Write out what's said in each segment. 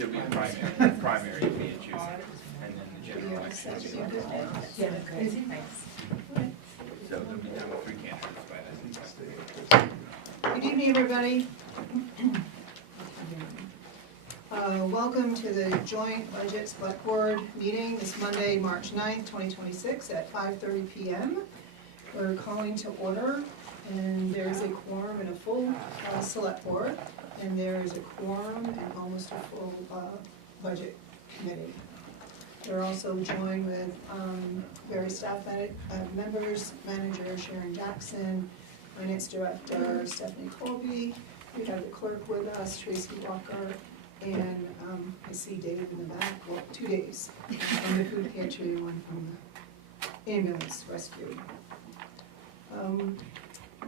There'll be a primary if you choose it, and then the general election. So they'll be done with 3 candidates by then. Good evening, everybody. Welcome to the joint budget select board meeting this Monday, March 9th, 2026 at 5:30 p.m. We're calling to order, and there's a quorum and a full select board, and there is a quorum and almost a full budget committee. We're also joined with various staff members, manager Sharon Jackson, finance director Stephanie Colby. We have the clerk with us, Tracy Walker, and I see Dave in the back, well, 2 days, from the food pantry and one from the ambulance rescue.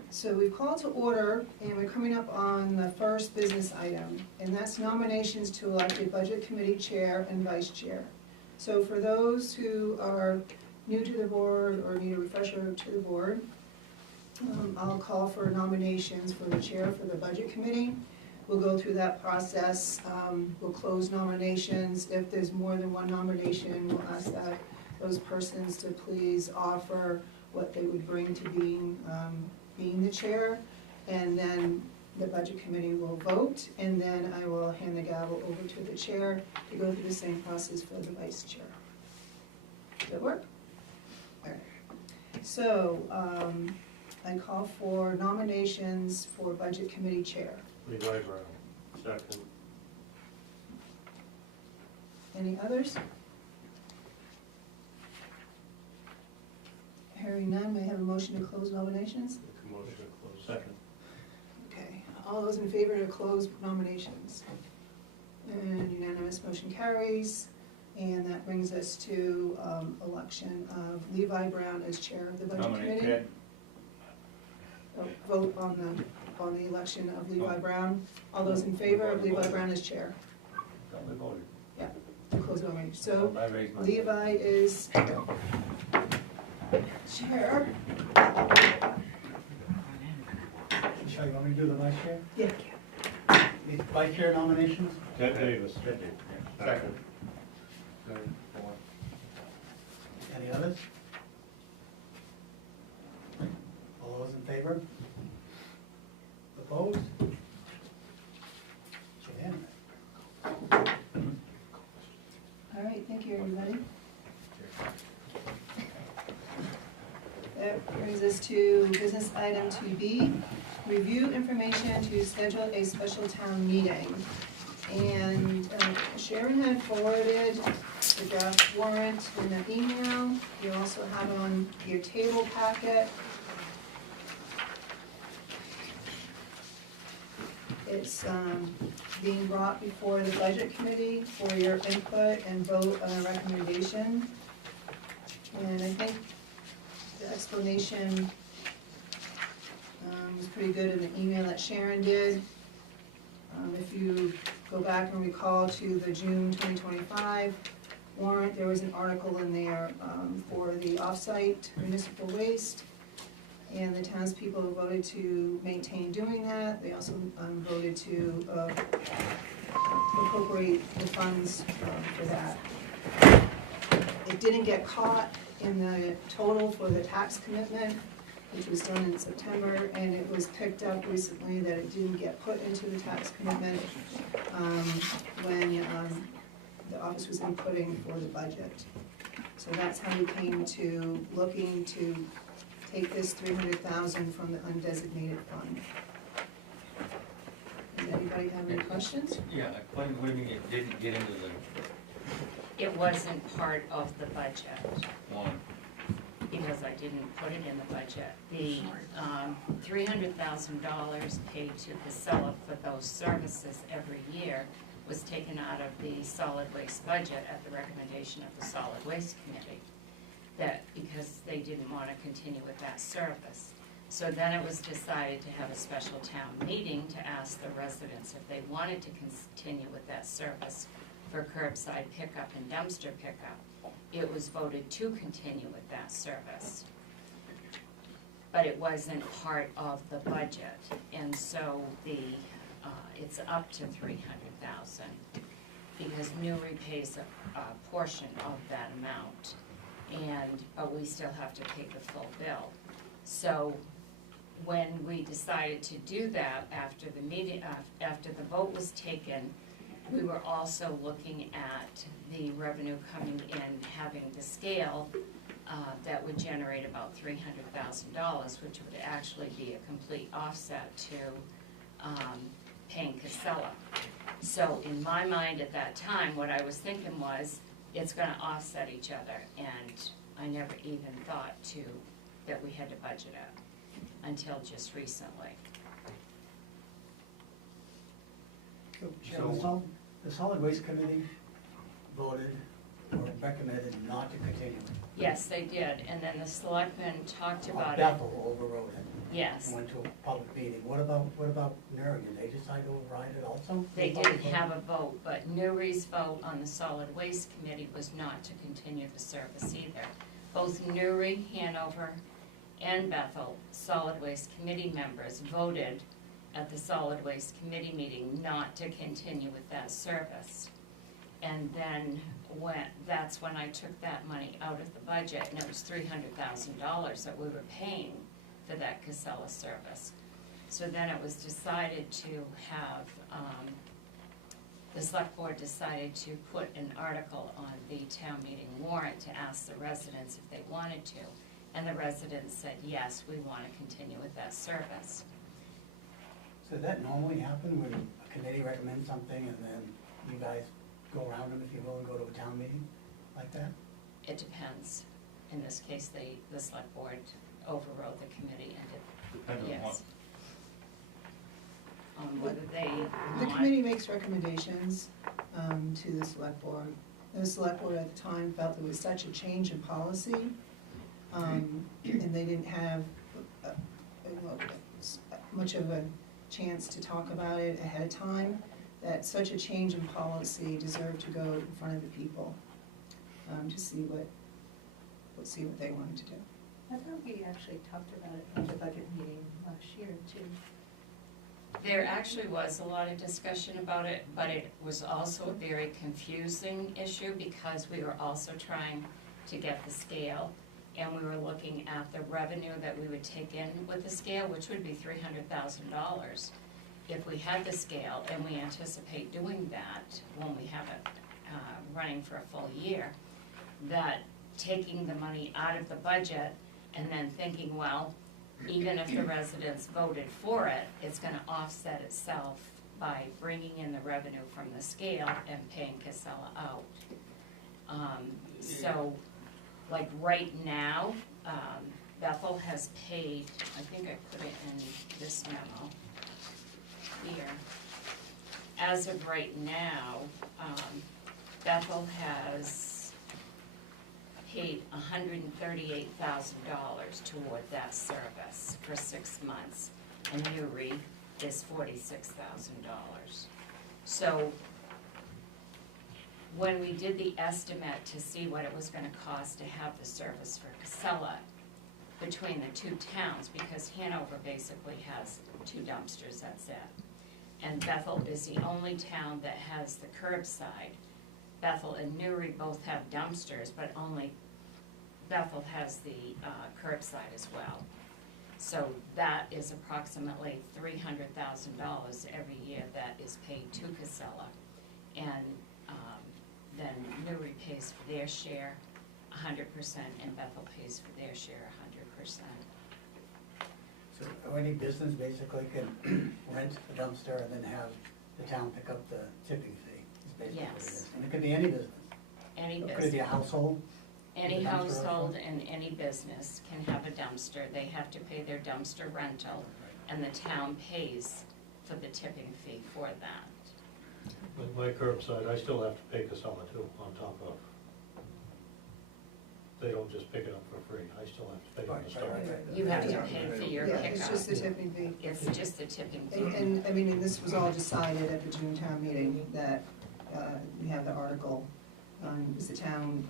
So we've called to order, and we're coming up on the first business item, and that's nominations to elect a budget committee chair and vice chair. So for those who are new to the board or need a refresher to the board, I'll call for nominations for the chair for the budget committee. We'll go through that process. We'll close nominations. If there's more than one nomination, we'll ask those persons to please offer what they would bring to being the chair, and then the budget committee will vote, and then I will hand the gavel over to the chair to go through the same process for the vice chair. Does that work? All right. So I call for nominations for budget committee chair. Levi Brown, second. Any others? Hearing none, may I have a motion to close nominations? Make a motion to close. Second. Okay, all those in favor to close nominations? And unanimous motion carries. And that brings us to election of Levi Brown as chair of the budget committee. Vote on the election of Levi Brown. All those in favor of Levi Brown as chair? We voted. Yeah, close nominations. So I raised my Levi is chair. Michelle, you want me to do the vice chair? Yeah. The vice chair nominations? Ted Davis. Second. Any others? All those in favor? Opposed? Unanimous. All right, thank you, everybody. That brings us to business item 2B, review information to schedule a special town meeting. And Sharon had forwarded the draft warrant in an email. You also have it on your table packet. It's being brought before the budget committee for your input and vote on a recommendation. And I think the explanation was pretty good in the email that Sharon did. If you go back and recall to the June 2025 warrant, there was an article in there for the off-site municipal waste, and the townspeople voted to maintain doing that. They also voted to appropriate the funds for that. It didn't get caught in the total for the tax commitment, which was done in September, and it was picked up recently that it didn't get put into the tax commitment when the office was inputting for the budget. So that's how we came to looking to take this $300,000 from the undesignated fund. Does anybody have any questions? Yeah, what do you mean it didn't get into the It wasn't part of the budget, one? because I didn't put it in the budget. The $300,000 paid to Casella for those services every year was taken out of the solid waste budget at the recommendation of the solid waste committee, that because they didn't want to continue with that service. So then it was decided to have a special town meeting to ask the residents if they wanted to continue with that service for curbside pickup and dumpster pickup. It was voted to continue with that service. But it wasn't part of the budget, and so it's up to $300,000. because Newry pays a portion of that amount, but we still have to pay the full bill. So when we decided to do that after the meeting, after the vote was taken, we were also looking at the revenue coming in, having the scale that would generate about $300,000, which would actually be a complete offset to paying Casella. So in my mind at that time, what I was thinking was, it's gonna offset each other, and I never even thought that we had to budget it until just recently. So the solid waste committee voted or recommended not to continue. Yes, they did, and then the selectmen talked about it. Bethel overrode it. Yes, And went to a public meeting. What about Newry? Did they decide to override it also? they didn't have a vote, but Newry's vote on the solid waste committee was not to continue the service either. Both Newry, Hanover, and Bethel solid waste committee members voted at the solid waste committee meeting not to continue with that service. And then that's when I took that money out of the budget, and it was $300,000 that we were paying for that Casella service. So then it was decided to have, the select board decided to put an article on the town meeting warrant to ask the residents if they wanted to. And the residents said, yes, we want to continue with that service. So does that normally happen when a committee recommends something and then you guys go around them, if you will, and go to a town meeting like that? It depends. In this case, the select board overrode the committee and Depending on what. yes. On whether they The want. committee makes recommendations to the select board. The select board at the time felt there was such a change in policy, and they didn't have much of a chance to talk about it ahead of time, that such a change in policy deserved to go in front of the people to see what they wanted to do. I thought we actually talked about it at the budget meeting last year too. There actually was a lot of discussion about it, but it was also a very confusing issue because we were also trying to get the scale, and we were looking at the revenue that we would take in with the scale, which would be $300,000 if we had the scale, and we anticipate doing that when we have it running for a full year, that taking the money out of the budget and then thinking, well, even if the residents voted for it, it's gonna offset itself by bringing in the revenue from the scale and paying Casella out. So, like right now, Bethel has paid, I think I put it in this memo here. As of right now, Bethel has paid $138,000 toward that service for 6 months, and Newry is $46,000. So when we did the estimate to see what it was gonna cost to have the service for Casella between the two towns, because Hanover basically has 2 dumpsters, that's it. And Bethel is the only town that has the curbside. Bethel and Newry both have dumpsters, but only Bethel has the curbside as well. So that is approximately $300,000 every year that is paid to Casella. And then Newry pays for their share 100%, and Bethel pays for their share 100%. So any business basically can rent a dumpster and then have the town pick up the tipping fee, is basically what it Yes. is. And it could be any business. Any It could business. be a household. Any The dumpster household also? and any business can have a dumpster. They have to pay their dumpster rental, and the town pays for the tipping fee for that. With my curbside, I still have to pay Casella too, on top of. They don't just pick it up for free, I still have to pay on the start. Right. You have to Yeah. pay for your Yeah, it's just the pickup. tipping fee. It's just the tipping fee. And, I mean, and this was all decided at the June town meeting, that we have the article, is the town,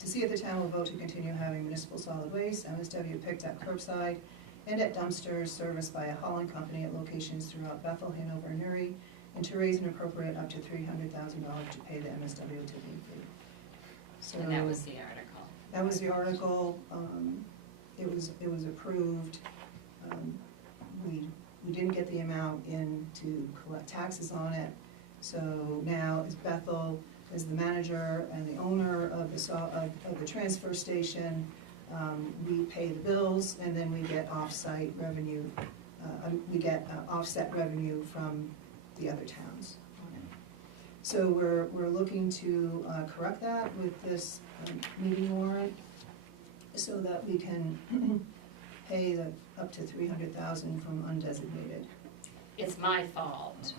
to see if the town will vote to continue having municipal solid waste, MSW picked up curbside and at dumpsters serviced by a hauling company at locations throughout Bethel, Hanover, and Newry, and to raise and appropriate up to $300,000 to pay the MSW tipping fee. So And that was the article. that was the article. It was approved. We didn't get the amount in to collect taxes on it. So now, as Bethel, as the manager and the owner of the transfer station, we pay the bills, and then we get offsite revenue. We get offset revenue from the other towns on it. So we're looking to correct that with this meeting warrant, so that we can pay the up to $300,000 from undesignated. It's my fault.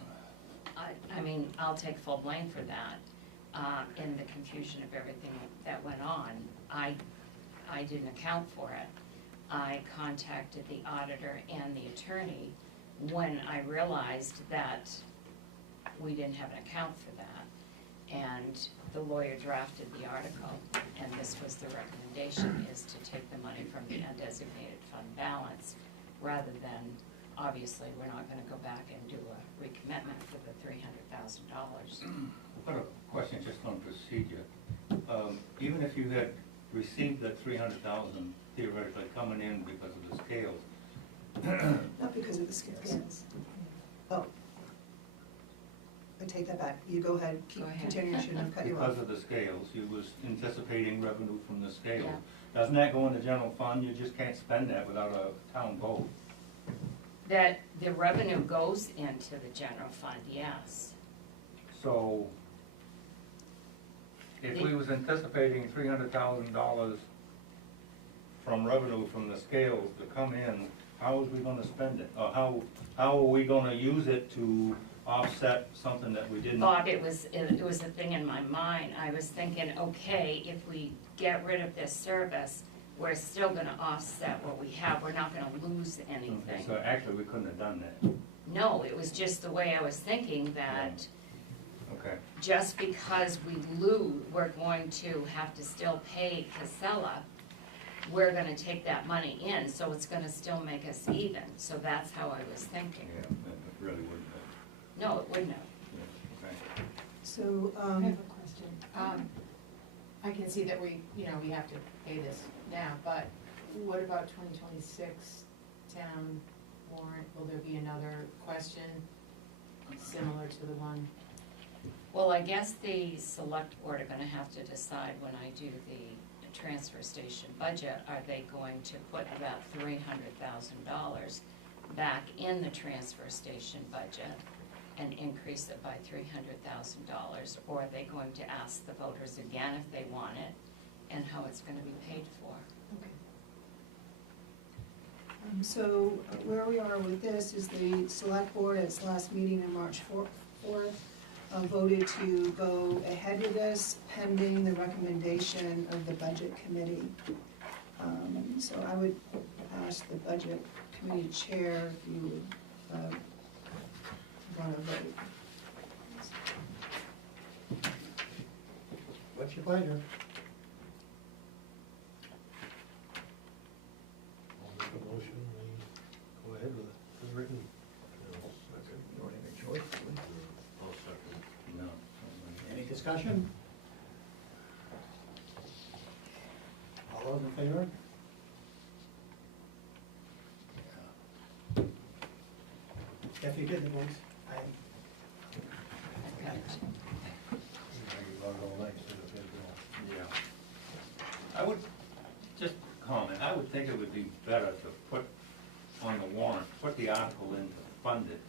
I mean, I'll take full blame for that, in the confusion of everything that went on. I didn't account for it. I contacted the auditor and the attorney when I realized that we didn't have an account for that. And the lawyer drafted the article, and this was the recommendation, is to take the money from the undesignated fund balance, rather than, obviously, we're not gonna go back and do a recommitment for the $300,000. I've got a question just on procedure. Even if you had received that 300,000 theoretically coming in because of the scales, Not because of the scales. Oh. I take that back. You go ahead, keep Go ahead. continuing, I shouldn't have cut you off. because of the scales, you was anticipating revenue from the scales. Yeah. Doesn't that go in the general fund? You just can't spend that without a town vote. That the revenue goes into the general fund, yes. So if we was anticipating $300,000 from revenue from the scales to come in, how was we gonna spend it? Or how are we gonna use it to offset something that we didn't? Bob, it was a thing in my mind. I was thinking, okay, if we get rid of this service, we're still gonna offset what we have. We're not gonna lose anything. So actually, we couldn't have done that. No, it was just the way I was thinking, that Okay. just because we lose, we're going to have to still pay Casella, we're gonna take that money in, so it's gonna still make us even. So that's how I was thinking. Yeah, it really wouldn't have. No, it wouldn't have. Yeah, okay. So, I have a question. I can see that we have to pay this now, but what about 2026 town warrant? Will there be another question similar to the one? Well, I guess the select board are gonna have to decide when I do the transfer station budget, are they going to put about $300,000 back in the transfer station budget and increase it by $300,000, or are they going to ask the voters again if they want it, and how it's gonna be paid for? Okay. so where we are with this is the select board at its last meeting on March 4th voted to go ahead with this pending the recommendation of the budget committee. So I would ask the budget committee chair if you would want to vote. What's your pleasure? I'll make a motion, we go ahead with it, as written. You want to make a choice? I'll second. No. Any discussion? All those in favor? If you did the votes, Yeah. I would, just comment, I would think it would be better to put on the warrant, put the article in to fund it.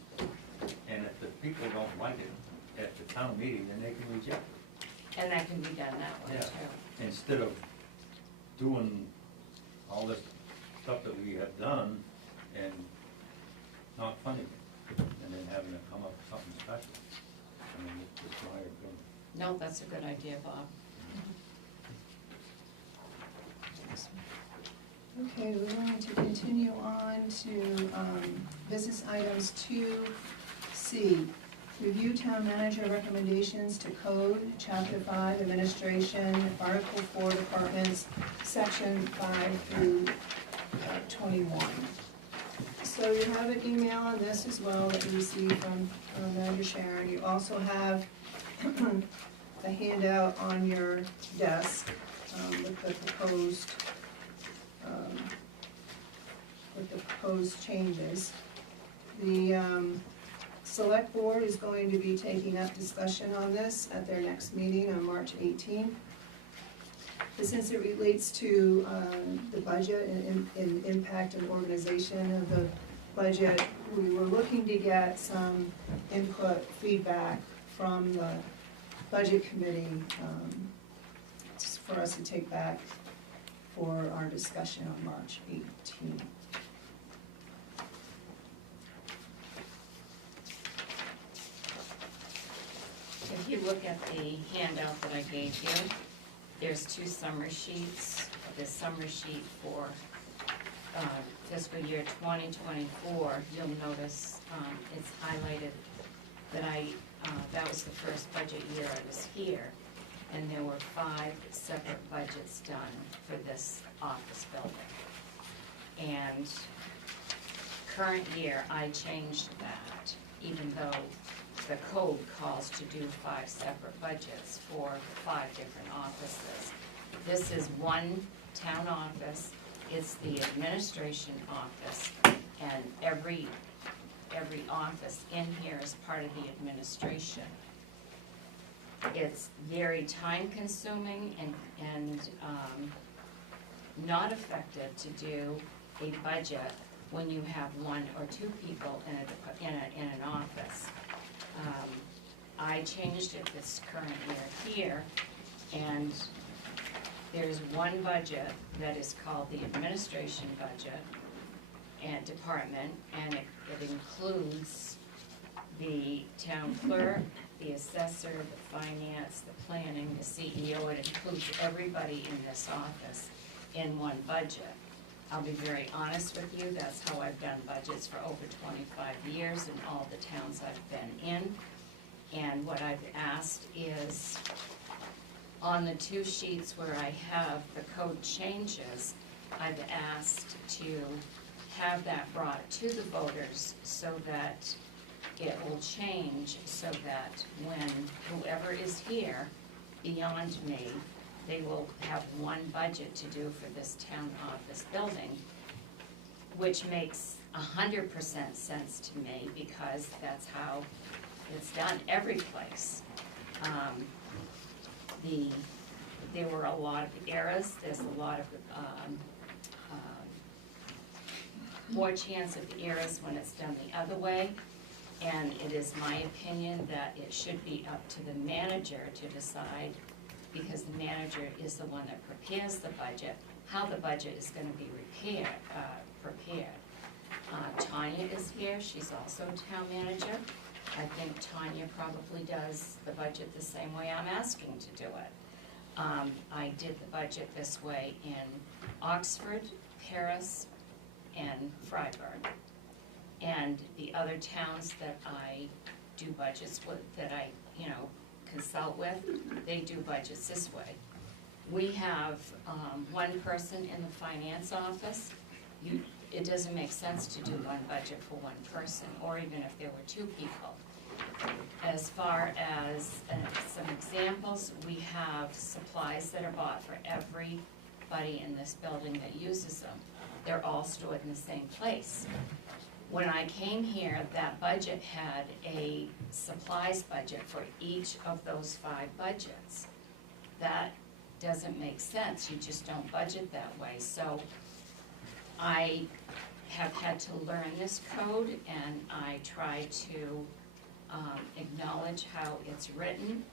And if the people don't like it at the town meeting, then they can reject it. And that can be done that way Yeah. too. Instead of doing all this stuff that we have done and not funding it, and then having to come up with something special. I mean, it's just my opinion. No, that's a good idea, Bob. Okay, we're going to continue on to business items 2C. Review town manager recommendations to code, chapter 5, administration, article 4, departments, section 5 through 21. So So you have an email on this as well that you received from Manager Sharon. You also have a handout on your desk with the proposed changes. The Select Board is going to be taking up discussion on this at their next meeting on March 18th. But since it relates to the budget and impact and organization of the budget, we were looking to get some input, feedback from the Budget Committee for us to take back for our discussion on March 18th. If you look at the handout that I gave you, there's two summary sheets. The summary sheet for fiscal year 2024, you'll notice it's highlighted that that was the first budget year I was here, and there were 5 separate budgets done for this office building. And current year, I changed that, even though the code calls to do 5 separate budgets for 5 different offices. This is one town office, it's the administration office, and every office in here is part of the administration. It's very time consuming and not effective to do a budget when you have 1 or 2 people in an office. I changed it this current year here, and there's one budget that is called the administration budget and department, and it includes the town clerk, the assessor, the finance, the planning, the CEO. It includes everybody in this office in one budget. I'll be very honest with you, that's how I've done budgets for over 25 years in all the towns I've been in. And what I've asked is, on the 2 sheets where I have the code changes, I've asked to have that brought to the voters so that it will change, so that when whoever is here beyond me, they will have one budget to do for this town office building, which makes 100% sense to me, because that's how it's done every place. There were a lot of errors, there's a lot of more chance of errors when it's done the other way, and it is my opinion that it should be up to the manager to decide, because the manager is the one that prepares the budget, how the budget is gonna be prepared. Tanya is here, she's also town manager. I think Tanya probably does the budget the same way I'm asking to do it. I did the budget this way in Oxford, Paris, and Freiburg. And the other towns that I do budgets with, that I, consult with, they do budgets this way. We have one person in the finance office. It doesn't make sense to do one budget for one person, or even if there were 2 people. As far as some examples, we have supplies that are bought for everybody in this building that uses them. They're all stored in the same place. When I came here, that budget had a supplies budget for each of those 5 budgets. That doesn't make sense, you just don't budget that way. So I have had to learn this code, and I try to acknowledge how it's written,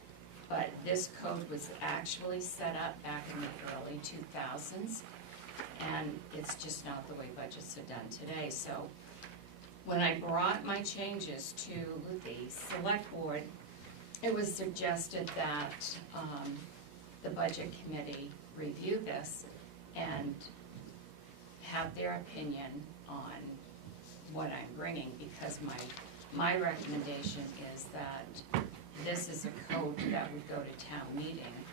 but this code was actually set up back in the early 2000s, and it's just not the way budgets are done today. So when I brought my changes to the select board, it was suggested that the budget committee review this and have their opinion on what I'm bringing, because my recommendation is that this is a code that would go to town meeting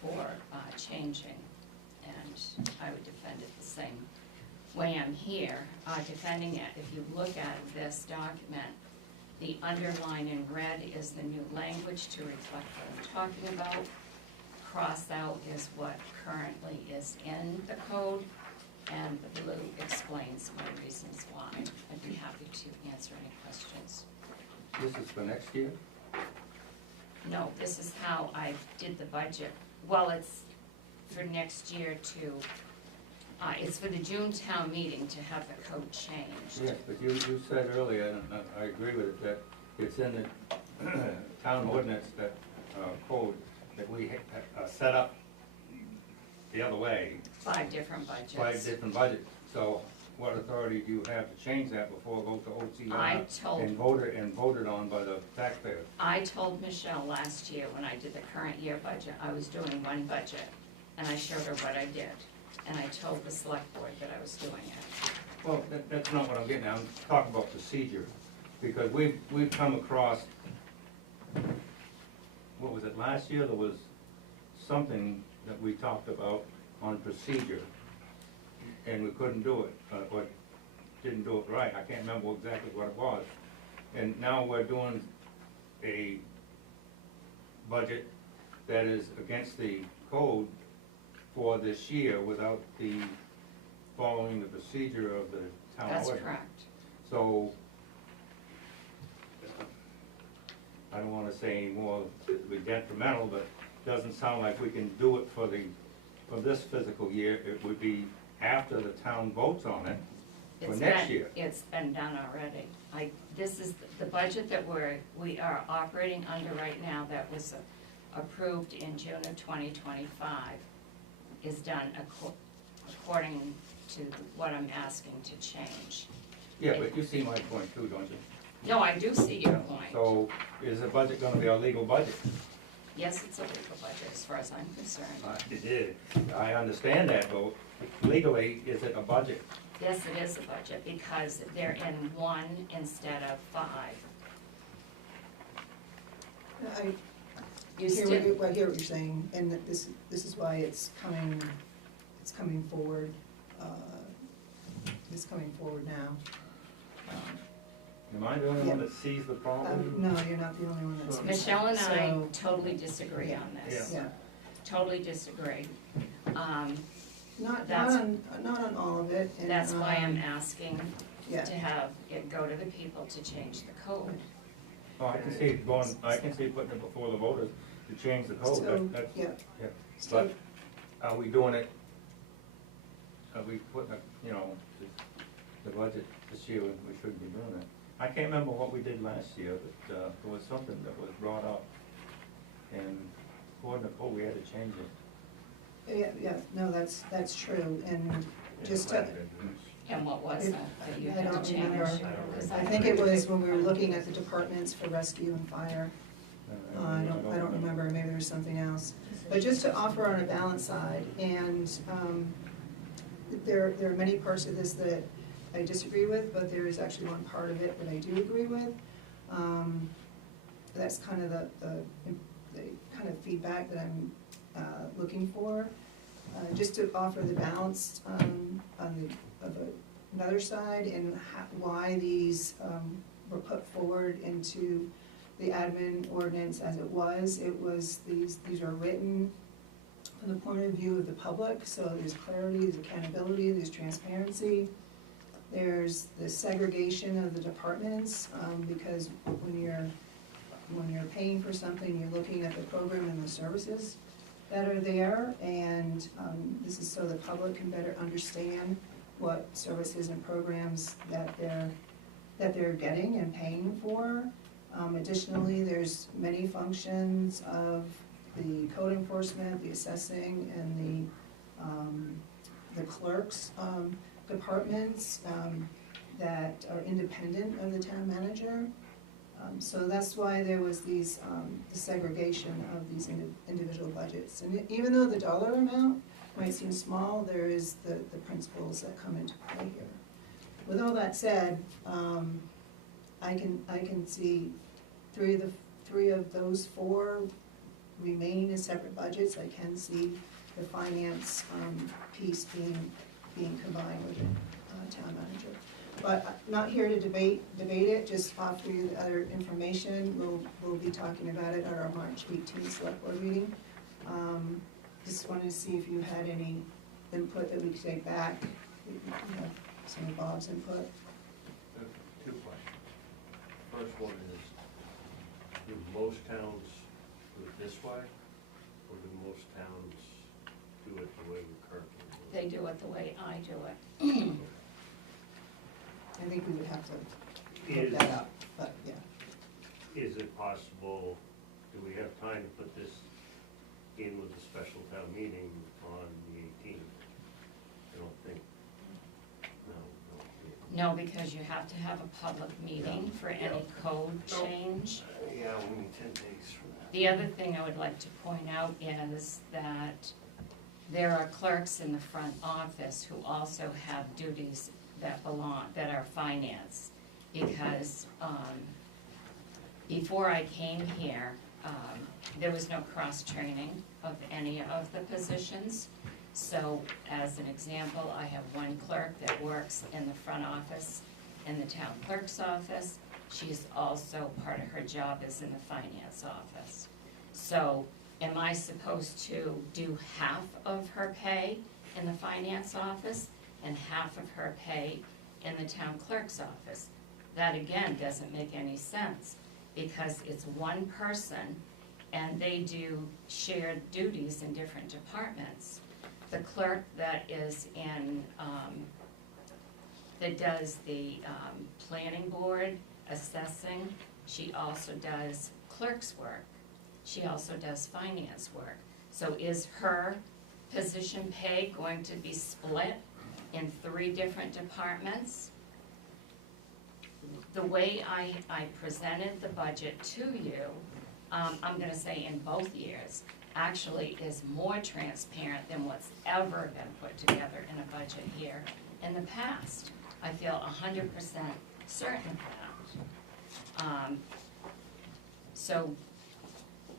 for changing, and I would defend it the same way I'm here defending it. If you look at this document, the underline in red is the new language to reflect what I'm talking about. Cross out is what currently is in the code, and the blue explains my reasons why. I'd be happy to answer any questions. This is for next year? No, this is how I did the budget. Well, it's for next year to, it's for the June town meeting to have the code changed. Yes, but you said earlier, and I agree with it, that it's in the town ordinance, that code, that we set up the other way, 5 different budgets. 5 different budgets. So what authority do you have to change that before it goes to I OCR told, and voted on by the taxpayers? I told Michelle last year when I did the current year budget, I was doing one budget, and I showed her what I did. And I told the select board that I was doing it. Well, that's not what I'm getting at. I'm talking about procedure, because we've come across, what was it, last year, there was something that we talked about on procedure, and we couldn't do it, or didn't do it right. I can't remember exactly what it was. And now we're doing a budget that is against the code for this year without the, following the procedure of the town ordinance. That's correct. So, I don't wanna say any more, it'd be detrimental, but it doesn't sound like we can do it for this physical year. It would be after the town votes on it for next year. It's been done already. This is the budget that we are operating under right now that was approved in June of 2025 is done according to what I'm asking to change. Yeah, but you see my point too, don't you? No, I do see your point. So, is the budget gonna be a legal budget? Yes, it's a legal budget as far as I'm concerned. I understand that, but legally, is it a budget? Yes, it is a budget because they're in 1 instead of 5. I You hear still, I hear what you're saying, and that this is why it's coming forward, it's coming forward now. Am I the only one that sees the problem? No, you're not the only one that's. Michelle and I So- totally disagree on this. Yeah, Totally disagree. not That's- on all of it, and. That's why I'm asking Yeah, to have it go to the people to change the code. Oh, I can see putting it before the voters to change the code, so, that's, yeah. yeah. So- But are we doing it, are we putting, the budget this year, we shouldn't be doing it. I can't remember what we did last year, but there was something that was brought up, and according to code, we had to change it. Yeah, no, that's true, and just to, And what was that you I had don't to change? remember. 'Cause I think it was when we were looking at the departments for rescue and fire. I don't remember, maybe there was something else. But just to offer on a balance side, and there are many parts of this that I disagree with, but there is actually one part of it that I do agree with. That's kind of the kind of feedback that I'm looking for. Just to offer the balance another side, and why these were put forward into the admin ordinance as it was. These are written from the point of view of the public, so there's clarity, there's accountability, there's transparency. There's the segregation of the departments, because when you're paying for something, you're looking at the program and the services that are there, and this is so the public can better understand what services and programs that they're getting and paying for. Additionally, there's many functions of the code enforcement, the assessing, and the clerks departments that are independent of the town manager. So that's why there was the segregation of these individual budgets. And even though the dollar amount might seem small, there is the principles that come into play here. With all that said, I can see three of those 4 remain as separate budgets. I can see the finance piece being combined with it. town manager. But not here to debate it, just offer you the other information. We'll be talking about it at our March 18th select board meeting. Just wanted to see if you had any input that we could take back, you know, some of Bob's input. Two questions. First one is, do most towns do it this way, or do most towns do it the way we currently do it? They do it the way I do it. I think we would have to Is- look that up, but yeah. Is it possible, do we have time to put this in with a special town meeting on the 18th? I don't think, no. No, because you have to have a public meeting for any code change. Yeah, we need 10 days from that. The other thing I would like to point out is that there are clerks in the front office who also have duties that are finance. Because before I came here, there was no cross-training of any of the positions. So as an example, I have one clerk that works in the front office, in the town clerk's office. She's also, part of her job is in the finance office. So am I supposed to do half of her pay in the finance office and half of her pay in the town clerk's office? That again doesn't make any sense, because it's one person and they do shared duties in different departments. The clerk that is in, that does the planning board assessing, she also does clerk's work. She also does finance work. So is her position pay going to be split in 3 different departments? The way I presented the budget to you, I'm gonna say in both years, actually is more transparent than what's ever been put together in a budget here in the past. I feel 100% certain of that. So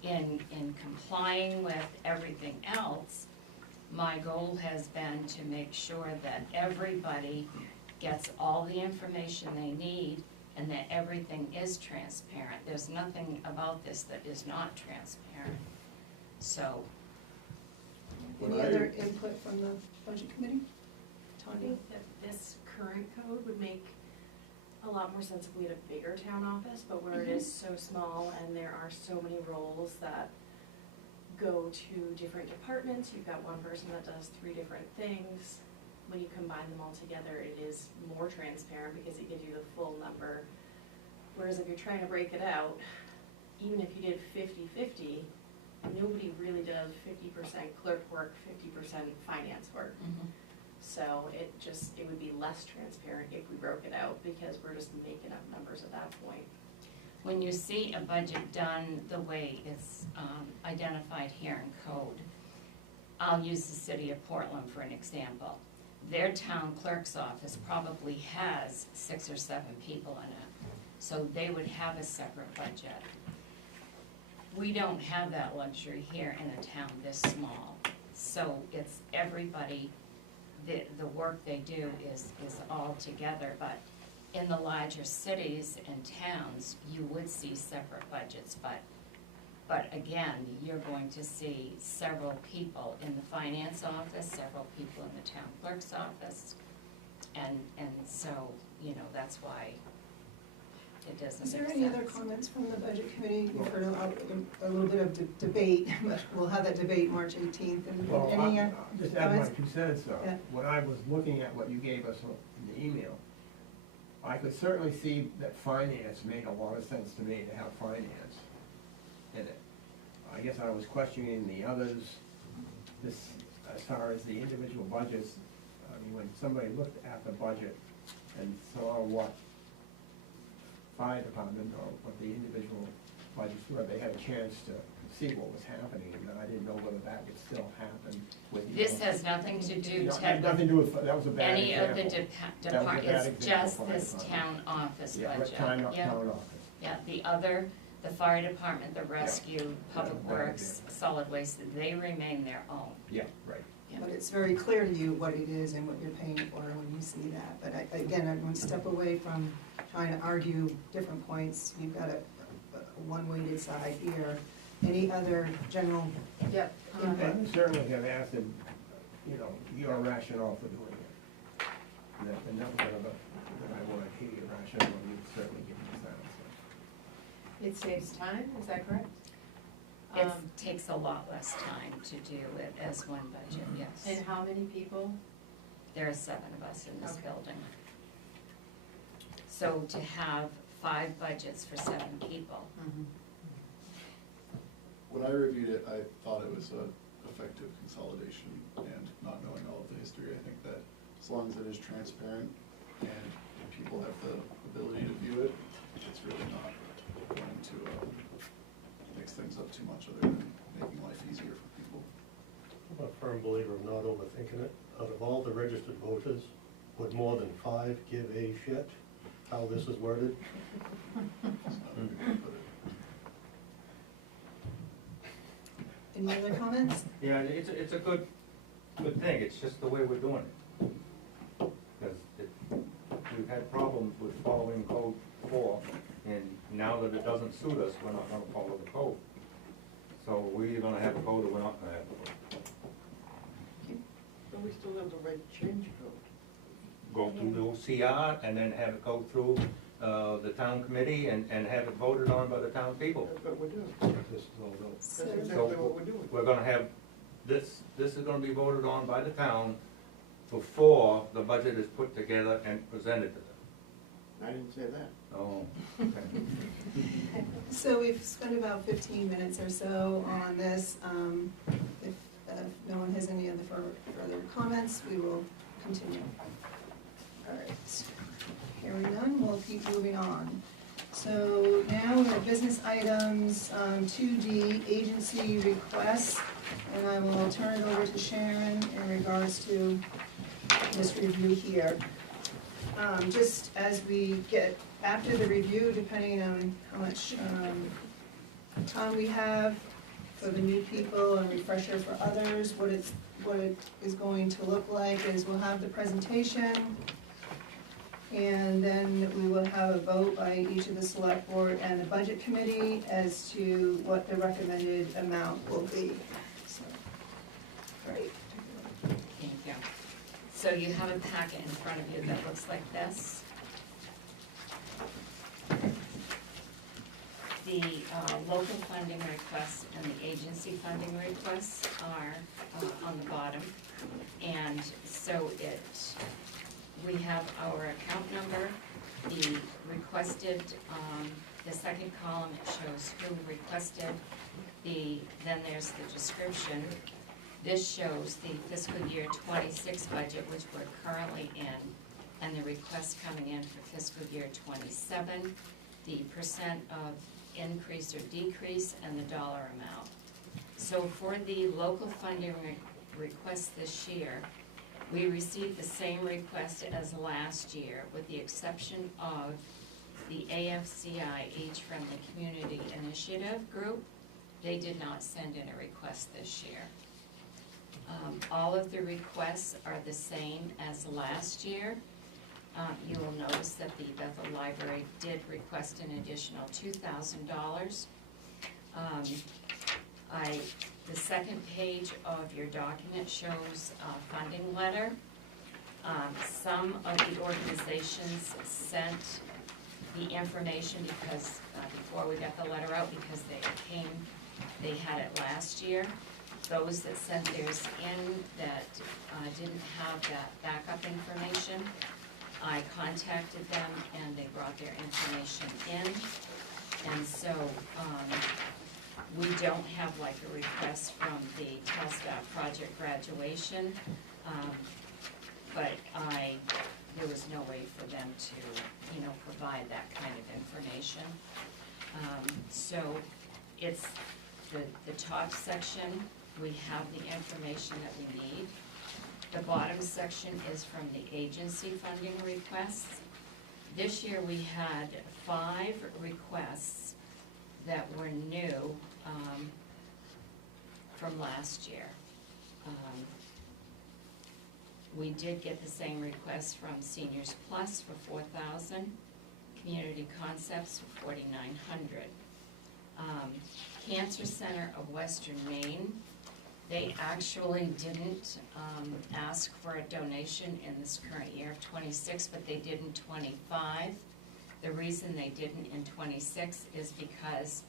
in complying with everything else, my goal has been to make sure that everybody gets all the information they need and that everything is transparent. There's nothing about this that is not transparent. So, Any other input from the budget committee? I Tanya? think that this current code would make a lot more sense if we had a bigger town office, but where it is so small and there are so many roles that go to different departments, you've got one person that does 3 different things. When you combine them all together, it is more transparent because it gives you the full number. Whereas if you're trying to break it out, even if you did 50-50, nobody really does 50% clerk work, 50% finance work. So it would be less transparent if we broke it out, because we're just making up numbers at that point. when you see a budget done the way it's identified here in code, I'll use the city of Portland for an example. Their town clerk's office probably has 6 or 7 people in it, so they would have a separate budget. We don't have that luxury here in a town this small, so it's everybody, the work they do is all together, but in the larger cities and towns, you would see separate budgets, but again, you're going to see several people in the finance office, several people in the town clerk's office, and so, you know, that's why it doesn't Is make there sense. any other comments from the budget committee? You've heard a little bit of debate, but we'll have that debate March 18th, and Well, any I'll just add my comments? 2 cents, though. Yeah. When I was looking at what you gave us in the email, I could certainly see that finance made a lot of sense to me, to have finance in it. I guess I was questioning the others, this, as far as the individual budgets. I mean, when somebody looked at the budget and saw what fire department or what the individual budgets were, they had a chance to see what was happening, and I didn't know whether that would still happen with you. This has nothing to do, No, Ted, nothing to do with, that was a with bad any of the example. That was a departments, bad it's example just for my this department. town office Yeah, budget. town Yeah. office. Yeah, the other, the fire department, the rescue, public bad works, example. solid waste, they remain their own. Yeah, right. but it's very clear to you what it is and what you're paying for when you see that. But again, I want to step away from trying to argue different points. You've got a one-weighted side here. Any other general Yep. input? I certainly have asked him, you know, your rationale for doing it. And that was one of the, that I wanted to hear your rationale, and you certainly give me that, so. It saves time, is that correct? It takes a lot less time to do it as one budget, yes. And how many people? There are 7 of us in this Okay. building. So to have 5 budgets for 7 people, When I reviewed it, I thought it was a effective consolidation, and not knowing all of the history, I think that as long as it is transparent and people have the ability to view it, it's really not going to mix things up too much other than making life easier for people. I'm a firm believer of not overthinking it. Out of all the registered voters, would more than 5 give a shit how this is worded? It's not a good way to put it. Any other comments? Yeah, it's a good thing, it's just the way we're doing it. Because we've had problems with following code 4, and now that it doesn't suit us, we're not gonna follow the code. So we're either gonna have a code or we're not gonna have a code. But we still have the right to change code. Go through the OCR and then have it go through the town committee and have it voted on by the town people. That's what we're doing. This is all about. That's So, exactly what we're doing. We're gonna have, this is gonna be voted on by the town before the budget is put together and presented to them. I didn't say that. Oh, okay. so we've spent about 15 minutes or so on this. If no one has any other further comments, we will continue. All right, hearing none, we'll keep moving on. So now we have business items, 2D, agency requests, and I will turn it over to Sharon in regards to this review here. Just as we get, after the review, depending on how much time we have for the new people and refresher for others, what it is going to look like is we'll have the presentation, and then we will have a vote by each of the select board and the budget committee as to what the recommended amount will be. So, great. thank you. So you have a packet in front of you that looks like this. The local funding requests and the agency funding requests are on the bottom. And so we have our account number, the requested, the second column, it shows who requested, then there's the description. This shows the fiscal year 26 budget, which we're currently in, and the request coming in for fiscal year 27, the percent of increase or decrease, and the dollar amount. So for the local funding request this year, we received the same request as last year, with the exception of the AFCI Age Friendly Community Initiative group. They did not send in a request this year. All of the requests are the same as last year. You will notice that the Bethel Library did request an additional $2,000. The second page of your document shows a funding letter. Some of the organizations sent the information because, before we got the letter out, because they had it last year. Those that sent theirs in that didn't have that backup information, I contacted them and they brought their information in. And so we don't have like a request from the TELSTAT project graduation, but there was no way for them to, provide that kind of information. So it's the top section, we have the information that we need. The bottom section is from the agency funding requests. This year we had 5 requests that were new from last year. We did get the same request from Seniors Plus for 4,000, Community Concepts for 4,900. Cancer Center of Western Maine, they actually didn't ask for a donation in this current year of 26, but they did in 25. The reason they didn't in 26 is because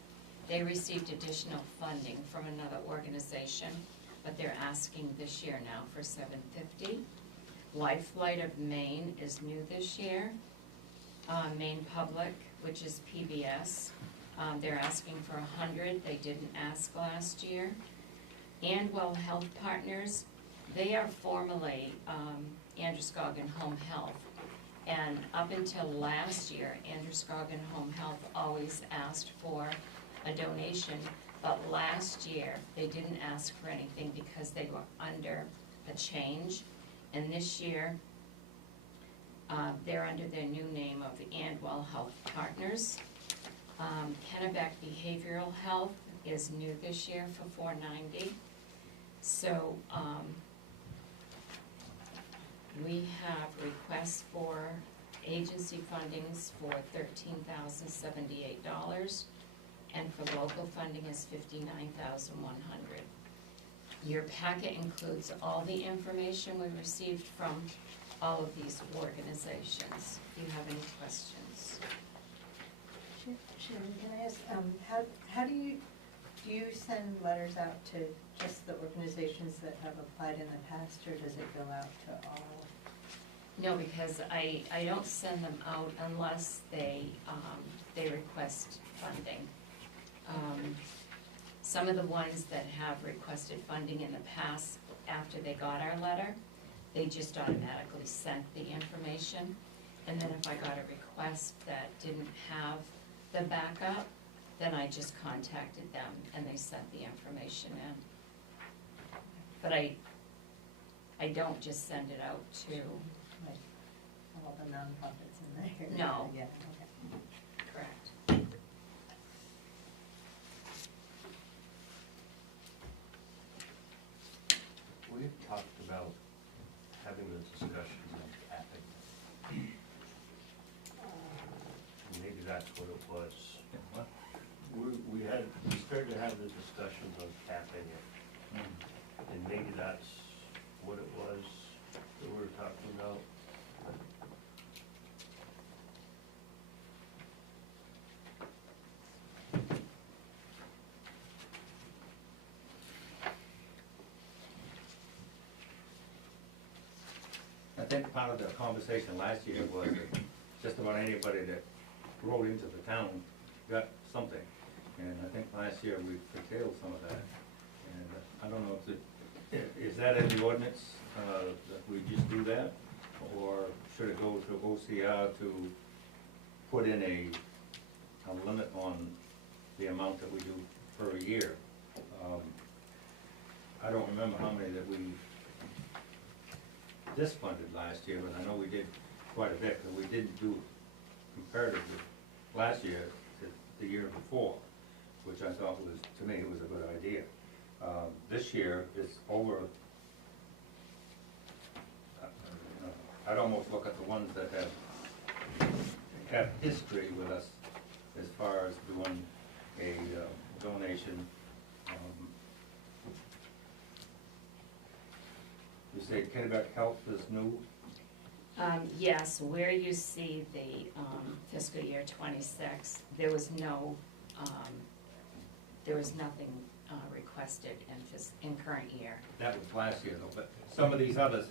they received additional funding from another organization, but they're asking this year now for $750. Lifelight of Maine is new this year. Maine Public, which is PBS, they're asking for 100. They didn't ask last year. Andwell Health Partners, they are formerly Androscoggin Home Health. And up until last year, Androscoggin Home Health always asked for a donation, but last year, they didn't ask for anything because they were under a change. And this year, they're under their new name of Andwell Health Partners. Kennebec Behavioral Health is new this year for $490. So, we have requests for agency fundings for $13,078, and for local funding is $59,100. Your packet includes all the information we received from all of these organizations. If you have any questions. Sharon, can I ask, how do you send letters out to just the organizations that have applied in the past, or does it go out to all? No, because I don't send them out unless they request funding. Some of the ones that have requested funding in the past, after they got our letter, they just automatically sent the information. And then if I got a request that didn't have the backup, then I just contacted them and they sent the information in. But I don't just send it out to, Like, all the nonprofits in there? No. Yeah, okay. correct. We've talked about having the discussions on capping. Maybe that's what it was. We started to have the discussions on capping it, and maybe that's what it was that we were talking about. I think part of the conversation last year was that just about anybody that wrote into the town got something. And I think last year we curtailed some of that. And I don't know is that in the ordinance, that we just do that? Or should it go to OCR to put in a limit on the amount that we do per year? I don't remember how many that we disfunded last year, but I know we did quite a bit, because we didn't do comparatively last year to the year before, which I thought was, to me, it was a good idea. This year, it's over, I'd almost look at the ones that have history with us as far as doing a donation. You say Kennebec Health is new? Yes, where you see the fiscal year 26, there was no, there was nothing requested in current year. That was last year though, but some of these others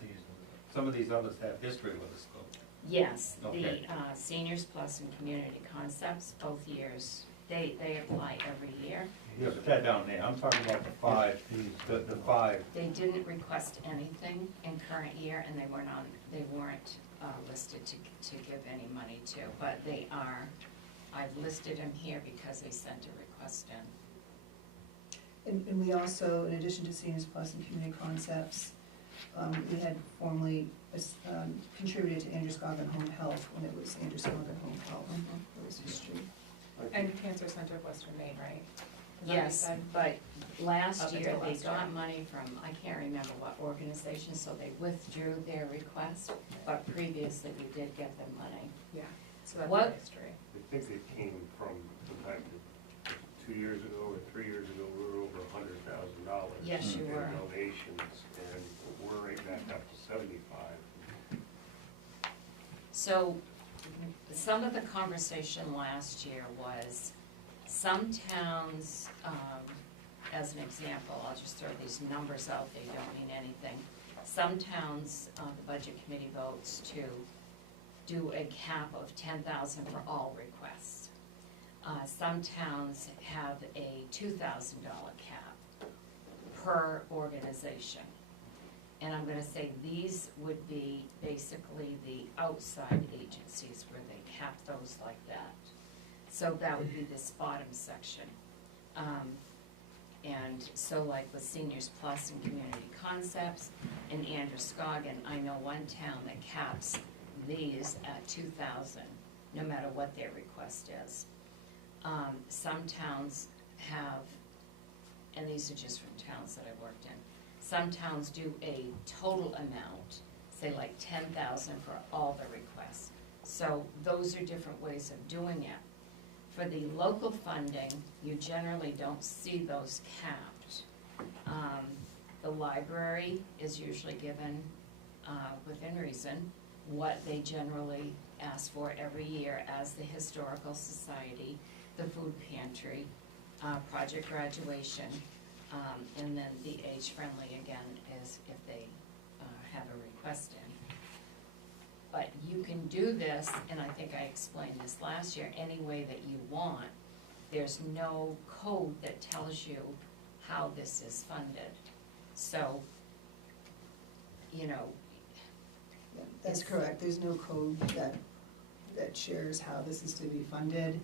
have history with us though. Yes, the Okay. Seniors Plus and Community Concepts, both years, they apply every year. Yeah, but that down there, I'm talking about the five. They didn't request anything in current year, and they weren't listed to give any money to, but they are, I've listed them here because they sent a request in. And we also, in addition to Seniors Plus and Community Concepts, we had formerly contributed to Androscoggin Home Health when it was Androscoggin Home Health. It was history. And Cancer Center of Western Maine, right? Is that what you Yes, said? but last Up year, until they last year. got money from, I can't remember what organization, so they withdrew their request, but previously we did get them money. Yeah, so that's What- the history. I think it came from the fact that 2 years ago or 3 years ago, we were over $100,000. Yes, you were. In donations, and we're right back up to 75. So, some of the conversation last year was, some towns, as an example, I'll just throw these numbers out, they don't mean anything. Some towns, the budget committee votes to do a cap of 10,000 for all requests. Some towns have a $2,000 cap per organization. And I'm gonna say these would be basically the outside agencies where they cap those like that. So that would be this bottom section. And so like with Seniors Plus and Community Concepts and Androscoggin, I know one town that caps these at 2,000, no matter what their request is. Some towns have, and these are just from towns that I've worked in, some towns do a total amount, say like 10,000 for all the requests. So those are different ways of doing it. For the local funding, you generally don't see those capped. The library is usually given, within reason, what they generally ask for every year, as the Historical Society, the food pantry, project graduation, and then the age-friendly again is if they have a request in. But you can do this, and I think I explained this last year, any way that you want. There's no code that tells you how this is funded. So, you know. Yeah, that's correct, there's no code that shares how this is to be funded.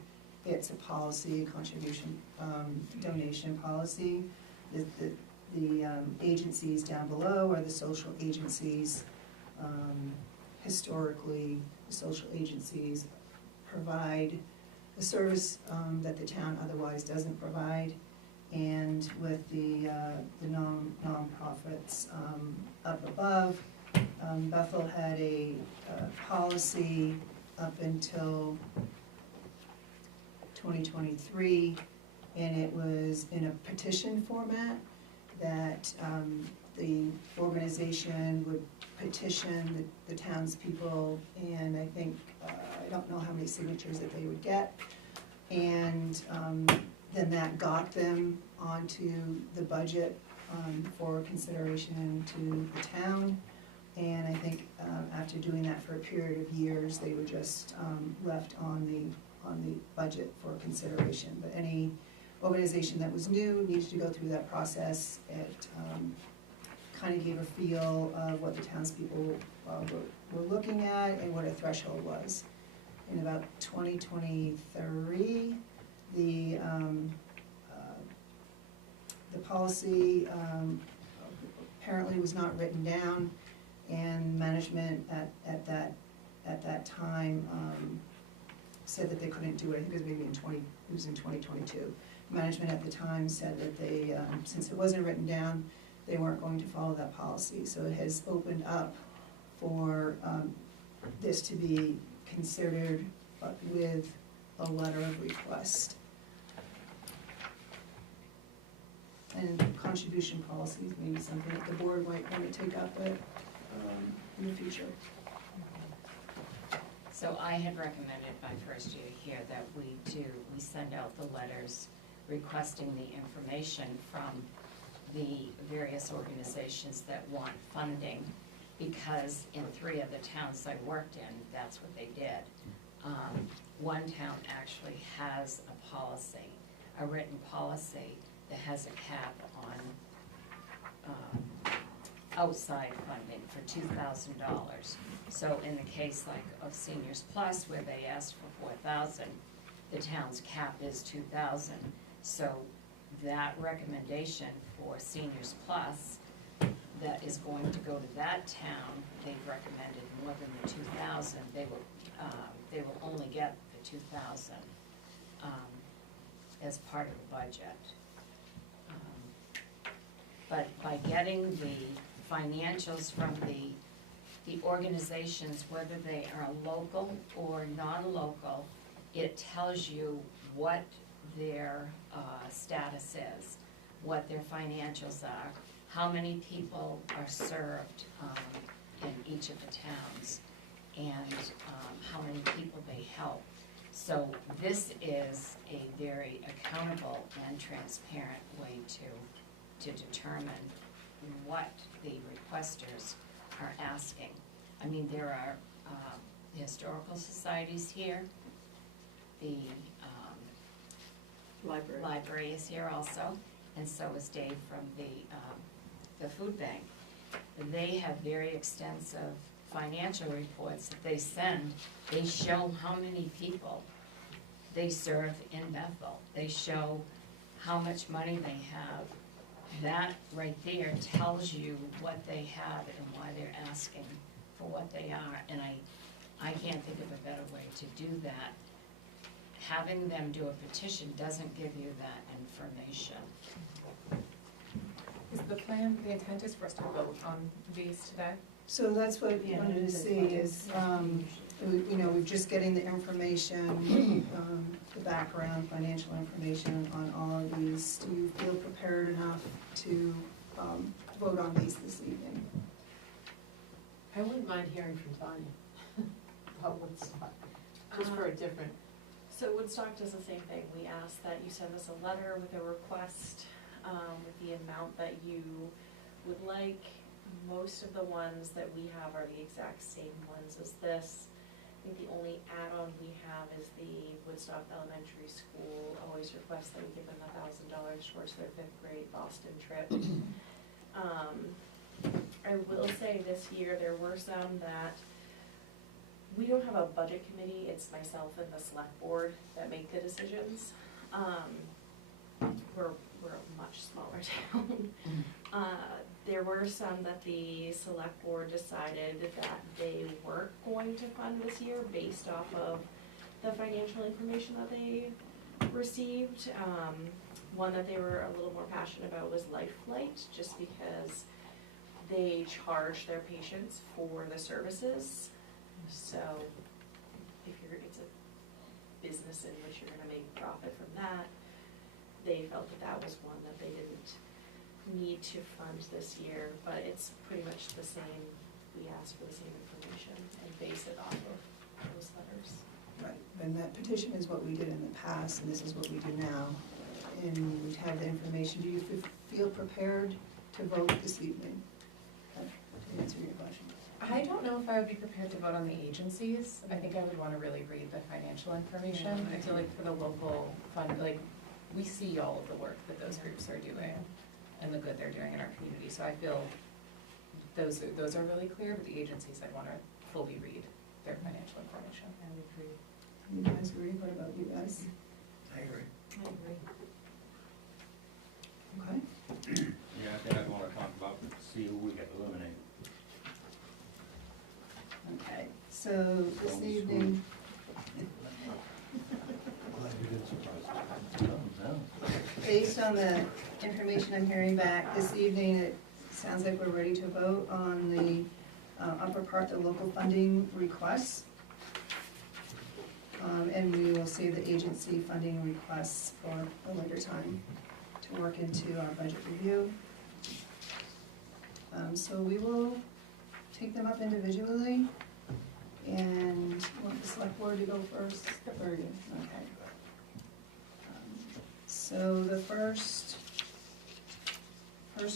It's a policy, contribution, donation policy. The agencies down below are the social agencies. Historically, the social agencies provide a service that the town otherwise doesn't provide. And with the nonprofits up above, Bethel had a policy up until 2023, and it was in a petition format that the organization would petition the townspeople, and I think, I don't know how many signatures that they would get. And then that got them onto the budget for consideration to the town. And I think after doing that for a period of years, they were just left on the budget for consideration. But any organization that was new needed to go through that process. It kind of gave a feel of what the townspeople were looking at and what a threshold was. In about 2023, the policy apparently was not written down, and management at that time said that they couldn't do it. I think it was maybe it was in 2022. Management at the time said that they, since it wasn't written down, they weren't going to follow that policy. So it has opened up for this to be considered with a letter of request. And contribution policies may be something that the board might want to take up in the future. So I had recommended my first year here that we send out the letters requesting the information from the various organizations that want funding, because in 3 of the towns I worked in, that's what they did. One town actually has a policy, a written policy that has a cap on outside funding for $2,000. So in the case like of Seniors Plus, where they asked for 4,000, the town's cap is 2,000. So that recommendation for Seniors Plus that is going to go to that town, they've recommended more than the 2,000. They will only get the 2,000 as part of the budget. but by getting the financials from the organizations, whether they are local or non-local, it tells you what their status is, what their financials are, how many people are served in each of the towns, and how many people they help. So this is a very accountable and transparent way to determine what the requesters are asking. I mean, there are historical societies here, the library is here also, and so is Dave from the food bank. And they have very extensive financial reports that they send. They show how many people they serve in Bethel. They show how much money they have. That right there tells you what they have and why they're asking for what they are. And I can't think of a better way to do that. Having them do a petition doesn't give you that information. Is the plan, the intent is for us to vote on these today? So that's what we wanted to see is, you know, we're just getting the information, the background, financial information on all of these. Do you feel prepared enough to vote on these this evening? I wouldn't mind hearing from Tanya about Woodstock, just for a different. So Woodstock does the same thing. We ask that you send us a letter with a request, with the amount that you would like. Most of the ones that we have are the exact same ones as this. I think the only add-on we have is the Woodstock Elementary School always requests that we give them $1,000 towards their 5th grade Boston trip. I will say this year there were some that we don't have a budget committee, it's myself and the select board that make the decisions. We're a much smaller town. There were some that the select board decided that they weren't going to fund this year based off of the financial information that they received. One that they were a little more passionate about was Life Flight, just because they charge their patients for the services. So if it's a business in which you're gonna make profit from that, they felt that that was one that they didn't need to fund this year, but it's pretty much the same. We ask for the same information and base it off of those letters. Right, and that petition is what we did in the past, and this is what we do now. And we have the information. Do you feel prepared to vote this evening? To answer your question. I don't know if I would be prepared to vote on the agencies. I think I would want to really read the financial information. I feel like for the local fund, like, we see all of the work that those groups are doing and the good they're doing in our community. So I feel those are really clear, but the agencies, I'd want to fully read their financial information. I would agree. You guys agree? What about you guys? I agree. I agree. Okay. Yeah, I think I'd wanna talk about, see who we get eliminated. Okay, so this evening, Glad you didn't surprise me. based on the information I'm hearing back, this evening, it sounds like we're ready to vote on the upper part, the local funding requests. And we will save the agency funding requests for a later time to work into our budget review. So we will take them up individually, and you want the select board to go first? Or you? Okay. So the first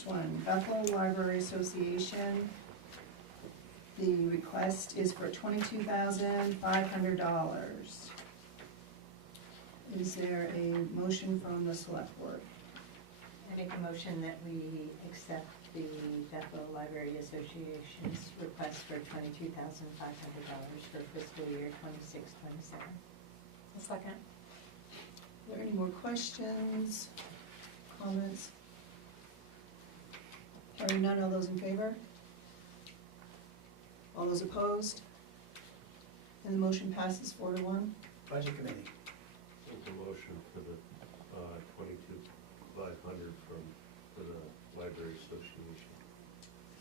one, Bethel Library Association. The request is for $22,500. Is there a motion from the select board? I make a motion that we accept the Bethel Library Association's request for $22,500 for fiscal year 26-27. A second. Are there any more questions, comments? Hearing none, all those in favor? All those opposed? And the motion passes 4-1. Budget committee. Make a motion for the 22,500 for the Library Association.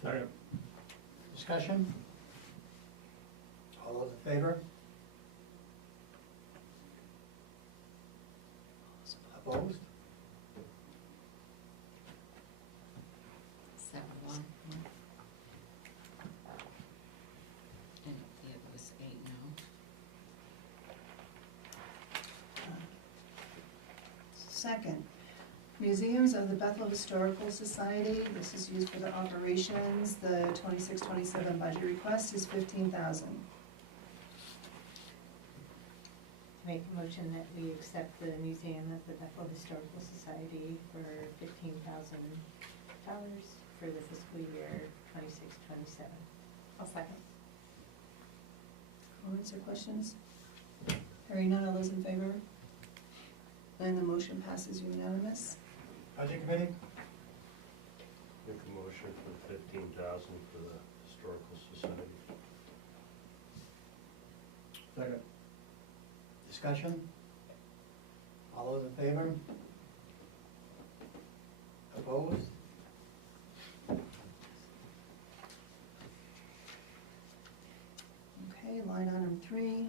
Second. Discussion? All those in favor? Opposed? 7-1. And it was 8 no. Second, Museums of the Bethel Historical Society, this is used for the operations, the 26-27 budget request is $15,000. Make a motion that we accept the Museum of the Bethel Historical Society for $15,000 for the fiscal year 26-27. I'll second. Comments or questions? Hearing none, all those in favor? And the motion passes unanimous. Budget committee? Make a motion for 15,000 for the Historical Society. Second. Discussion? All those in favor? Opposed? Okay, line item 3,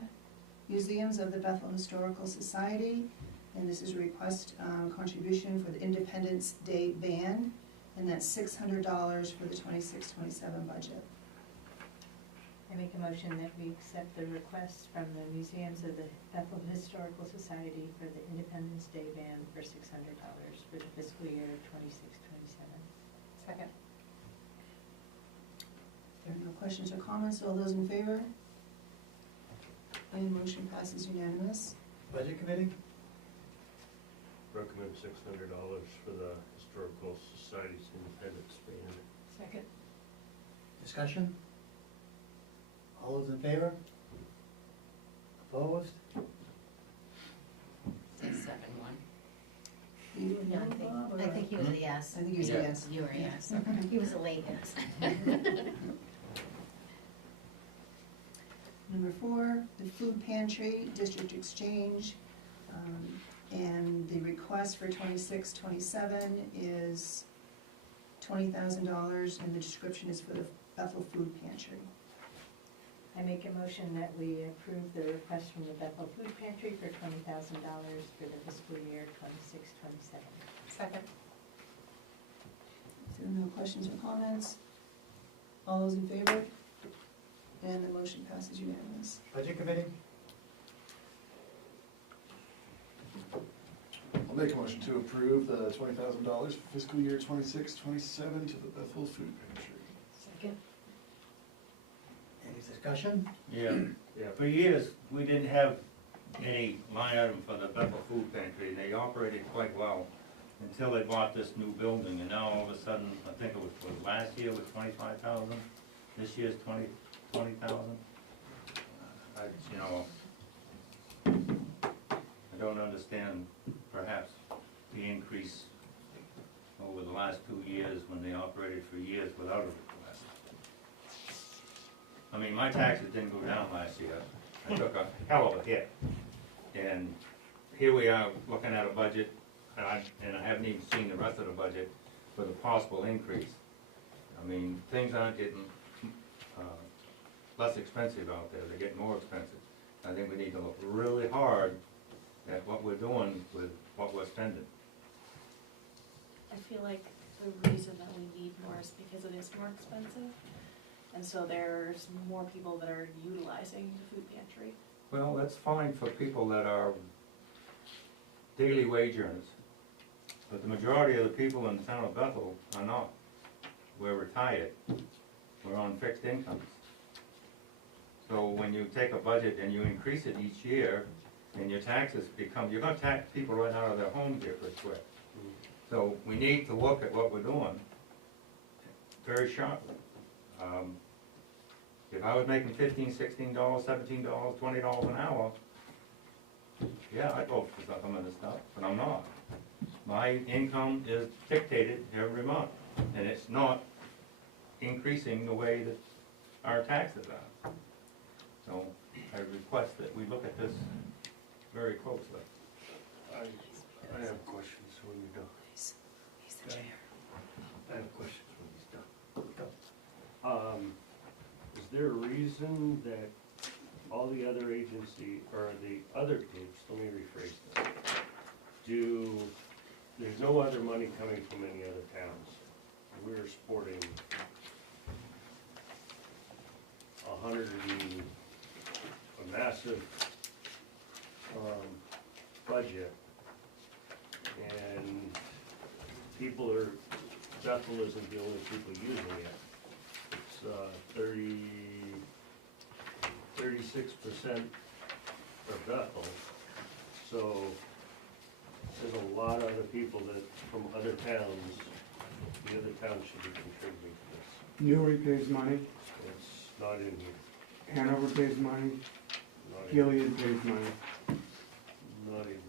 Museums of the Bethel Historical Society, and this is a request contribution for the Independence Day Band, and that's $600 for the 26-27 budget. I make a motion that we accept the request from the Museums of the Bethel Historical Society for the Independence Day Band for $600 for the fiscal year 26-27. Second. If there are no questions or comments, all those in favor? And motion passes unanimous. Budget committee? Recommend $600 for the Historical Society's Independence Band. Second. Discussion? All those in favor? Opposed? 7-1. You were Yeah, no, Bob, or- I think he was a yes. I think you said yes. You were a yes. He was a late yes. Number 4, the Food Pantry District Exchange, and the request for 26-27 is $20,000, and the description is for the Bethel Food Pantry. I make a motion that we approve the request from the Bethel Food Pantry for $20,000 for the fiscal year 26-27. Second. If there are no questions or comments, all those in favor? And the motion passes unanimous. Budget committee? I'll make a motion to approve the $20,000 for fiscal year 26-27 to the Bethel Food Pantry. Second. Any discussion? Yeah, for years, we didn't have any line item for the Bethel Food Pantry. They operated quite well until they bought this new building, and now all of a sudden, I think it was last year was 25,000, this year's 20,000. You know, I don't understand perhaps the increase over the last 2 years when they operated for years without a request. I mean, my taxes didn't go down last year. I took a hell of a hit. And here we are looking at a budget, and I haven't even seen the rest of the budget for the possible increase. I mean, things aren't getting less expensive out there, they're getting more expensive. I think we need to look really hard at what we're doing with what we're spending. I feel like the reason that we need more is because it is more expensive. And so there's more people that are utilizing the food pantry. Well, that's fine for people that are daily wage earners. But the majority of the people in the town of Bethel are not. We're retired. We're on fixed incomes. So when you take a budget and you increase it each year, and your taxes become, you're gonna tax people right out of their homes here pretty quick. So we need to look at what we're doing very sharply. If I was making $15, $16, $17, $20 an hour, yeah, I'd vote for some of this stuff, but I'm not. My income is dictated every month, and it's not increasing the way that our taxes are. So I request that we look at this very closely. I have questions when you go. He's the chair. And reason that all the other agency, or the other groups, let me rephrase that, there's no other money coming from any other towns. We're sporting a massive budget, and people are, Bethel isn't the only people using it. It's 36% for Bethel, so there's a lot of other people that, from other towns, the other towns should be contributing to this. Newry pays money, It's not in here, Hanover pays money, not in, Gilead pays money. not in here.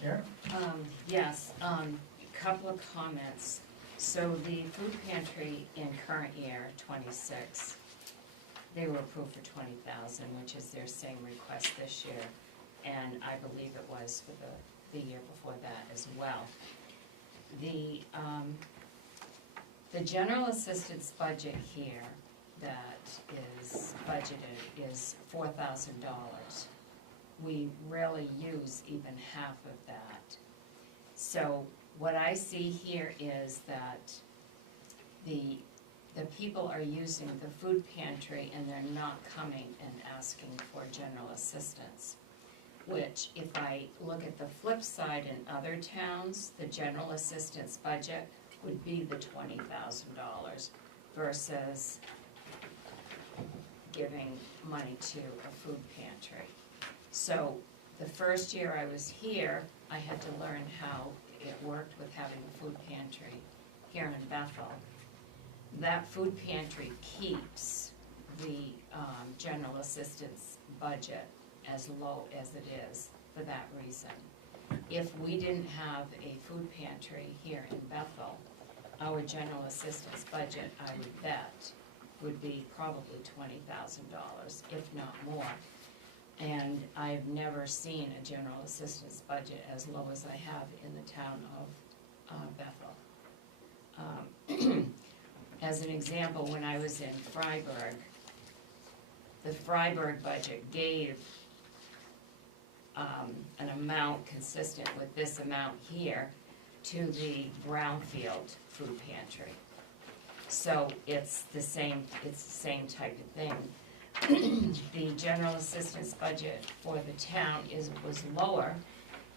Karen? Yes, couple of comments. So the food pantry in current year, 26, they were approved for 20,000, which is their same request this year. And I believe it was for the year before that as well. The general assistance budget here that is budgeted is $4,000. We rarely use even half of that. So what I see here is that the people are using the food pantry and they're not coming and asking for general assistance. Which, if I look at the flip side in other towns, the general assistance budget would be the $20,000 versus giving money to a food pantry. So the first year I was here, I had to learn how it worked with having a food pantry here in Bethel. That food pantry keeps the general assistance budget as low as it is for that reason. If we didn't have a food pantry here in Bethel, our general assistance budget, I would bet, would be probably $20,000, if not more. And I've never seen a general assistance budget as low as I have in the town of Bethel. As an example, when I was in Freiburg, the Freiburg budget gave an amount consistent with this amount here to the Brownfield food pantry. So it's the same type of thing. The general assistance budget for the town was lower,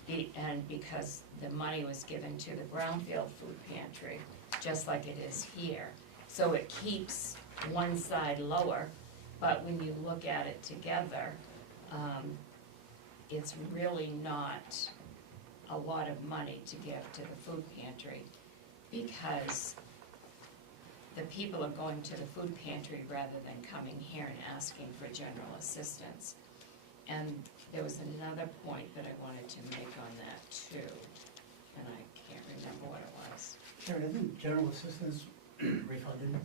and because the money was given to the Brownfield food pantry, just like it is here. So it keeps one side lower, but when you look at it together, it's really not a lot of money to give to the food pantry, because the people are going to the food pantry rather than coming here and asking for general assistance. And there was another point that I wanted to make on that too, and I can't remember what it was. Karen, isn't general assistance refunded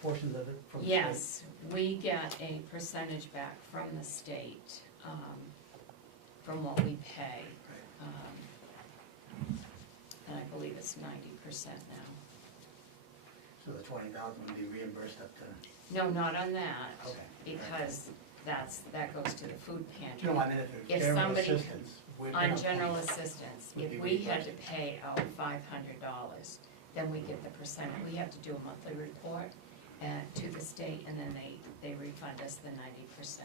portions of it from the state? Yes, we get a percentage back from the state, from what we pay. And I believe it's 90% now. So the 20,000 would be reimbursed up to, No, not on that, okay. because that goes to the food pantry. No, I mean, if If it's general somebody- assistance. On general assistance, Would if be we had to reimbursed. pay out $500, then we get the percent. We have to do a monthly report to the state, and then they refund us the 90%.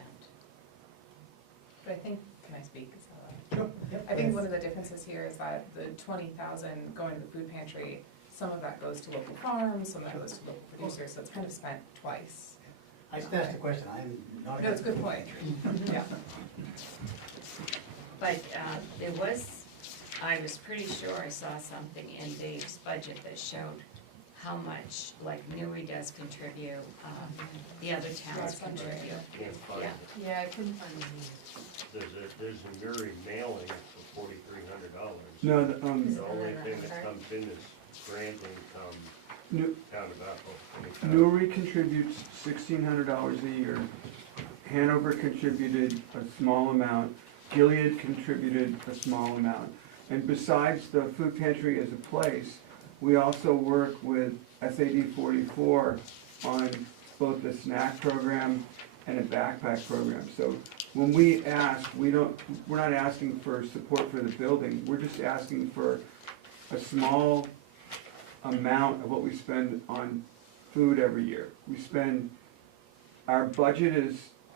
But I think, can I speak? Sure, yep. I think one of the differences here is that the 20,000 going to the food pantry, some of that goes to local farms, some of that goes to local producers, so it's kind of spent twice. I just asked a question, I'm not. No, it's a good point. Yeah. But I was pretty sure I saw something in Dave's budget that showed how much, like Newry does contribute, the other towns Yes, under it. contribute. Can't find Yeah. it. Yeah, I couldn't find it There's a Murray mailing for $4,300. No, The only thing that comes in is grant income, town of Bethel. Newry contributes $1,600 a year. Hanover contributed a small amount. Gilead contributed a small amount. And besides the food pantry as a place, we also work with SAD 44 on both the snack program and a backpack program. So when we ask, we're not asking for support for the building, we're just asking for a small amount of what we spend on food every year. Our budget is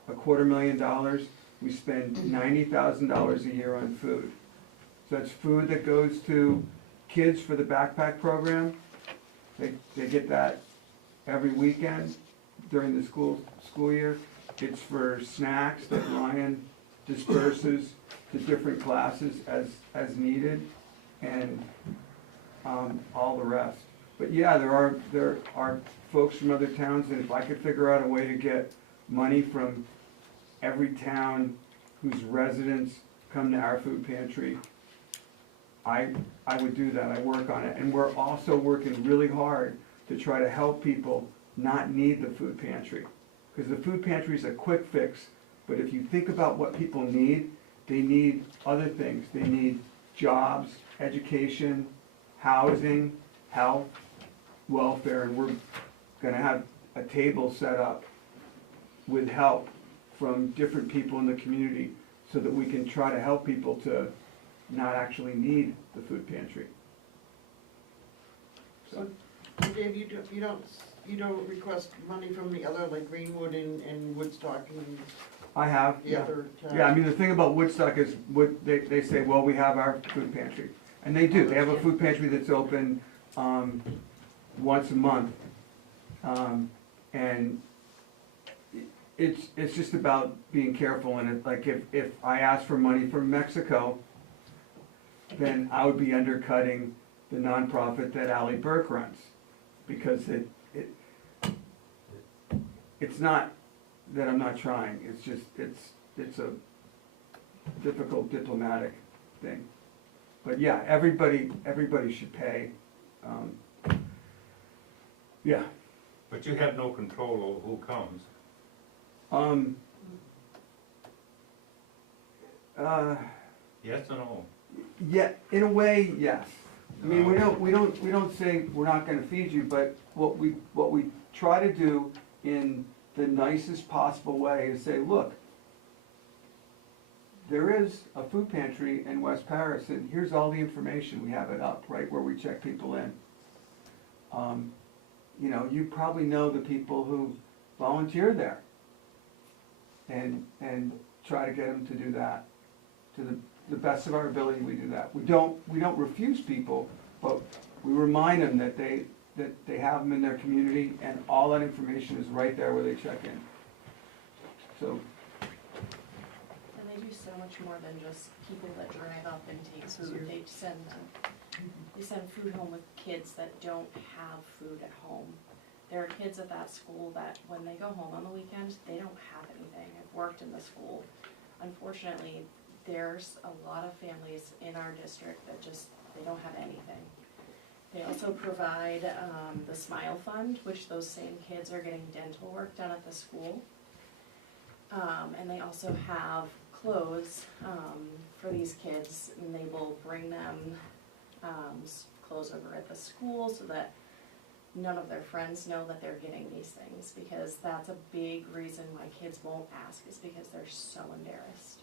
$250,000, we spend $90,000 a year on food. So that's food that goes to kids for the backpack program. They get that every weekend during the school year. It's for snacks that Ryan disperses to different classes as needed, and all the rest. But yeah, there are folks from other towns, and if I could figure out a way to get money from every town whose residents come to our food pantry, I would do that. I work on it. And we're also working really hard to try to help people not need the food pantry. Because the food pantry is a quick fix, but if you think about what people need, they need other things. They need jobs, education, housing, health, welfare, and we're gonna have a table set up with help from different people in the community so that we can try to help people to not actually need the food pantry. So, Dave, you don't request money from the other, like Greenwood and Woodstock and I have, the yeah. other towns? Yeah, I mean, the thing about Woodstock is, they say, well, we have our food pantry. And they do, they have a food pantry that's open once a month. And it's just about being careful, and it, like, if I ask for money from Mexico, then I would be undercutting the nonprofit that Ally Burke runs. Because it's not that I'm not trying, it's just, it's a difficult diplomatic thing. But yeah, everybody should pay. Yeah. But you have no control over who comes. Yes or no? Yeah, in a way, yes. I mean, we don't say we're not gonna feed you, but what we try to do in the nicest possible way is say, look, there is a food pantry in West Paris, and here's all the information, we have it up, right, where we check people in. You know, you probably know the people who volunteer there, and try to get them to do that. To the best of our ability, we do that. We don't refuse people, but we remind them that they have them in their community, and all that information is right there where they check in. So. And they do so much more than just people that drive up and take food. They send food home with kids that don't have food at home. There are kids at that school that when they go home on the weekend, they don't have anything. I've worked in the school. Unfortunately, there's a lot of families in our district that just, they don't have anything. They also provide the Smile Fund, which those same kids are getting dental work done at the school. And they also have clothes for these kids, and they will bring them clothes over at the school so that none of their friends know that they're getting these things, because that's a big reason why kids won't ask, is because they're so embarrassed.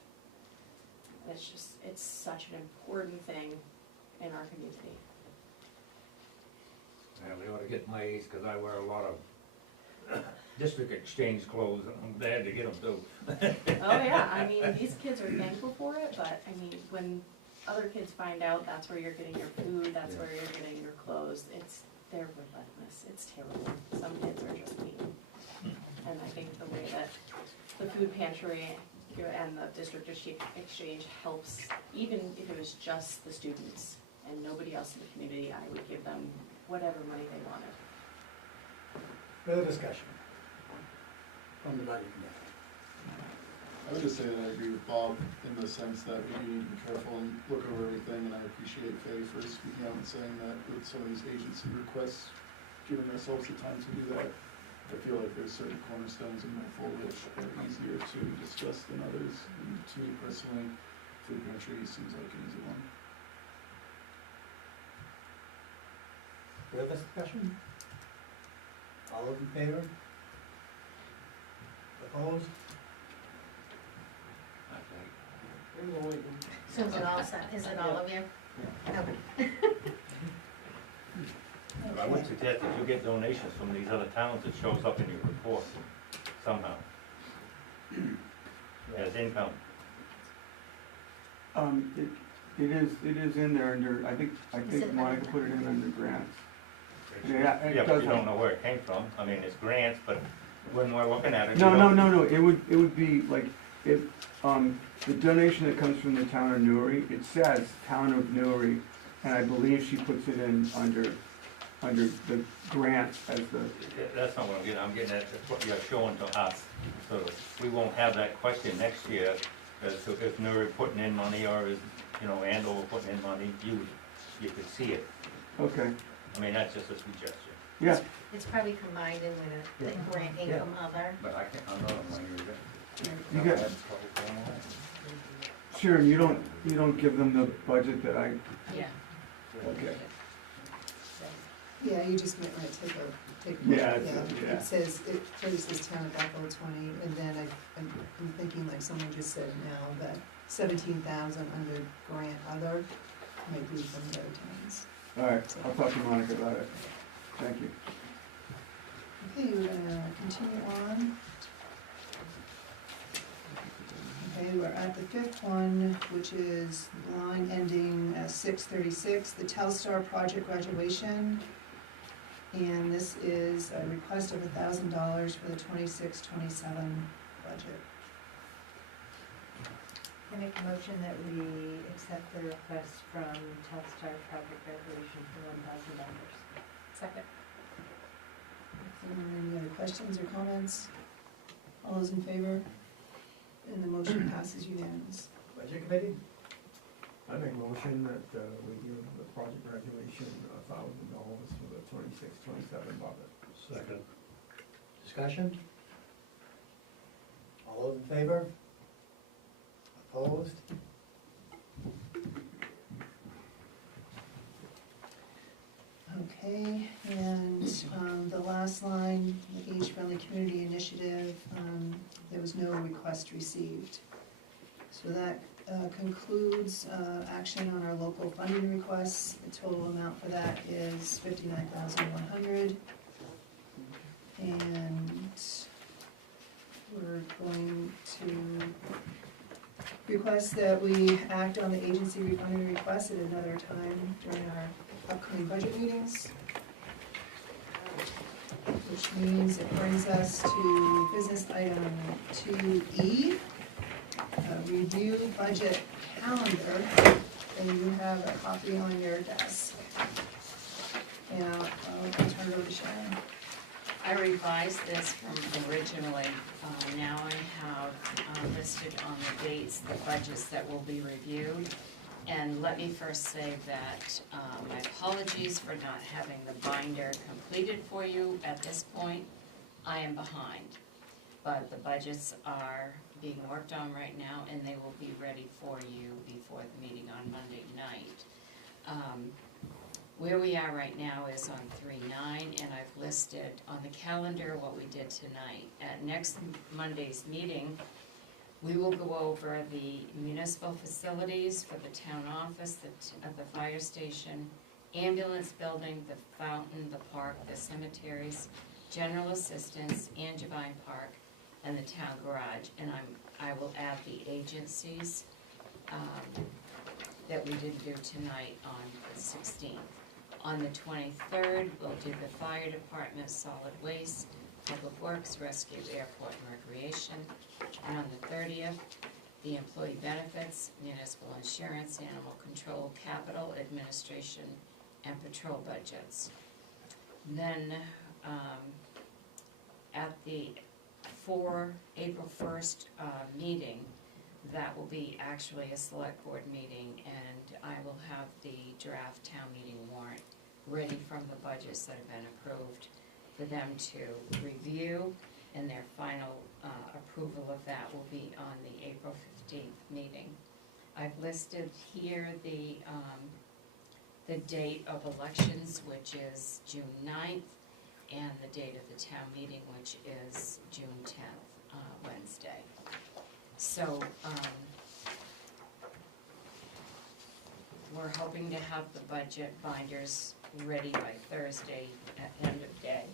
And it's such an important thing in our community. Yeah, they ought to get my age, because I wear a lot of district exchange clothes, and I'm glad to get them too. Oh yeah, I mean, these kids are thankful for it, but I mean, when other kids find out that's where you're getting your food, that's where you're getting your clothes, they're relentless, it's terrible. Some kids are just mean. And I think the way that the food pantry and the district exchange helps, even if it was just the students and nobody else in the community, I would give them whatever money they wanted. Further discussion from the budget committee. I would just say that I agree with Bob in the sense that we do need to be careful and look over everything, and I appreciate Faye for speaking out and saying that with some of these agency requests, giving ourselves the time to do that. I feel like there's certain cornerstones in my full which are easier to discuss than others, and to me personally, food pantry seems like an easy one. Further discussion? All those in favor? Opposed? I'm going wait. So is it all set, is it all of you? Okay. But I would suggest that you get donations from these other towns, it shows up in your report somehow. As income. It is in there under, I think it Monica under- put it in under grants. Yeah, it but does you have- don't know where it came from, I mean, it's grants, but when we're looking at it. No, we no, don't- no, no, it would be like, if, the donation that comes from the town of Newry, it says town of Newry, and I believe she puts it in under the grants as the, That's not what I'm getting at, that's what you're showing to us, so we won't have that question next year, as to if Nuri putting in money, or is, Andover putting in money, you could see it. okay, I mean, that's just a suggestion, yeah, It's probably combined in with a grant Yeah. income other. but I'm not going to read it. you get, Sharon, you don't give them the budget that I, Yeah. okay. Yeah, you just might want to take a Yeah, look. it's- yeah. It says, it clearly says town of Bethel 20, and then I'm thinking like someone just said now that 17,000 under grant other might be from the other towns. All right, I'll talk to Monica about it. Thank you. Okay, we're gonna continue on. Okay, we're at the fifth one, which is line ending 636, the Telstar project graduation. And this is a request of $1,000 for the 26-27 budget. I make a motion that we accept the request from Telstar project graduation for $1,000. Second. Any other questions or comments? All those in favor? And the motion passes unanimous. Budget committee? I make a motion that we give the project graduation $1,000 for the 26-27 budget. Second. Discussion? All those in favor? Opposed? Okay, and the last line, the age-friendly community initiative, there was no request received. So that concludes action on our local funding requests. The total amount for that is $59,100. And we're going to request that we act on the agency refunding request at another time during our upcoming budget meetings. Which means it brings us to business item 2E, review budget calendar, and you have a copy on your desk. And I'll turn it over to Sharon. I revised this from originally, now I have listed on the dates the budgets that will be reviewed. And let me first say that my apologies for not having the binder completed for you at this point. I am behind, but the budgets are being worked on right now, and they will be ready for you before the meeting on Monday night. Where we are right now is on 3/9, and I've listed on the calendar what we did tonight. At next Monday's meeting, we will go over the municipal facilities for the town office, the fire station, ambulance building, the fountain, the park, the cemeteries, general assistance, Angevine Park, and the town garage. And I will add the agencies that we didn't do tonight on the 16th. On the 23rd, we'll do the fire department, solid waste, public works, rescue, airport, and recreation. And on the 30th, the employee benefits, municipal insurance, animal control, capital, administration, and patrol budgets. Then, at the April 1st meeting, that will be actually a select board meeting, and I will have the draft town meeting warrant ready from the budgets that have been approved for them to review, and their final approval of that will be on the April 15th meeting. I've listed here the date of elections, which is June 9th, and the date of the town meeting, which is June 10th, Wednesday. So, we're hoping to have the budget binders ready by Thursday at end of day.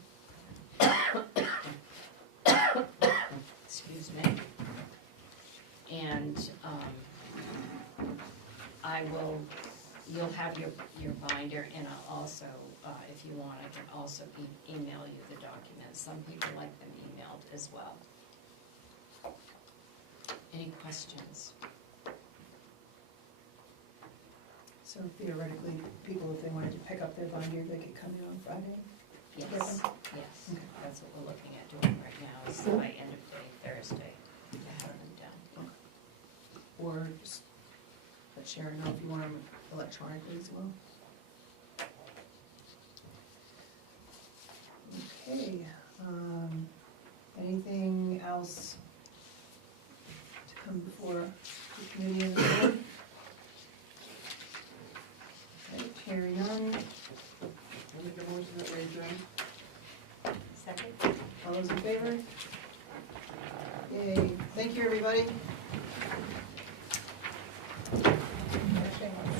Excuse me. And, you'll have your binder, and I'll also, if you want, I can also email you the documents. Some people like them emailed as well. Any questions? So theoretically, people, if they wanted to pick up their binder, they could come in on Friday? Yes, Yes. yes, Okay. that's what we're looking at doing right now, is by end of day Thursday to have them done. Or just let Sharon know if you want them electronically as well. Okay, anything else to come before the committee and the board? Okay, hearing none, I'll make a motion that we adjourn. Second? all those in favor? Yay, thank you, everybody.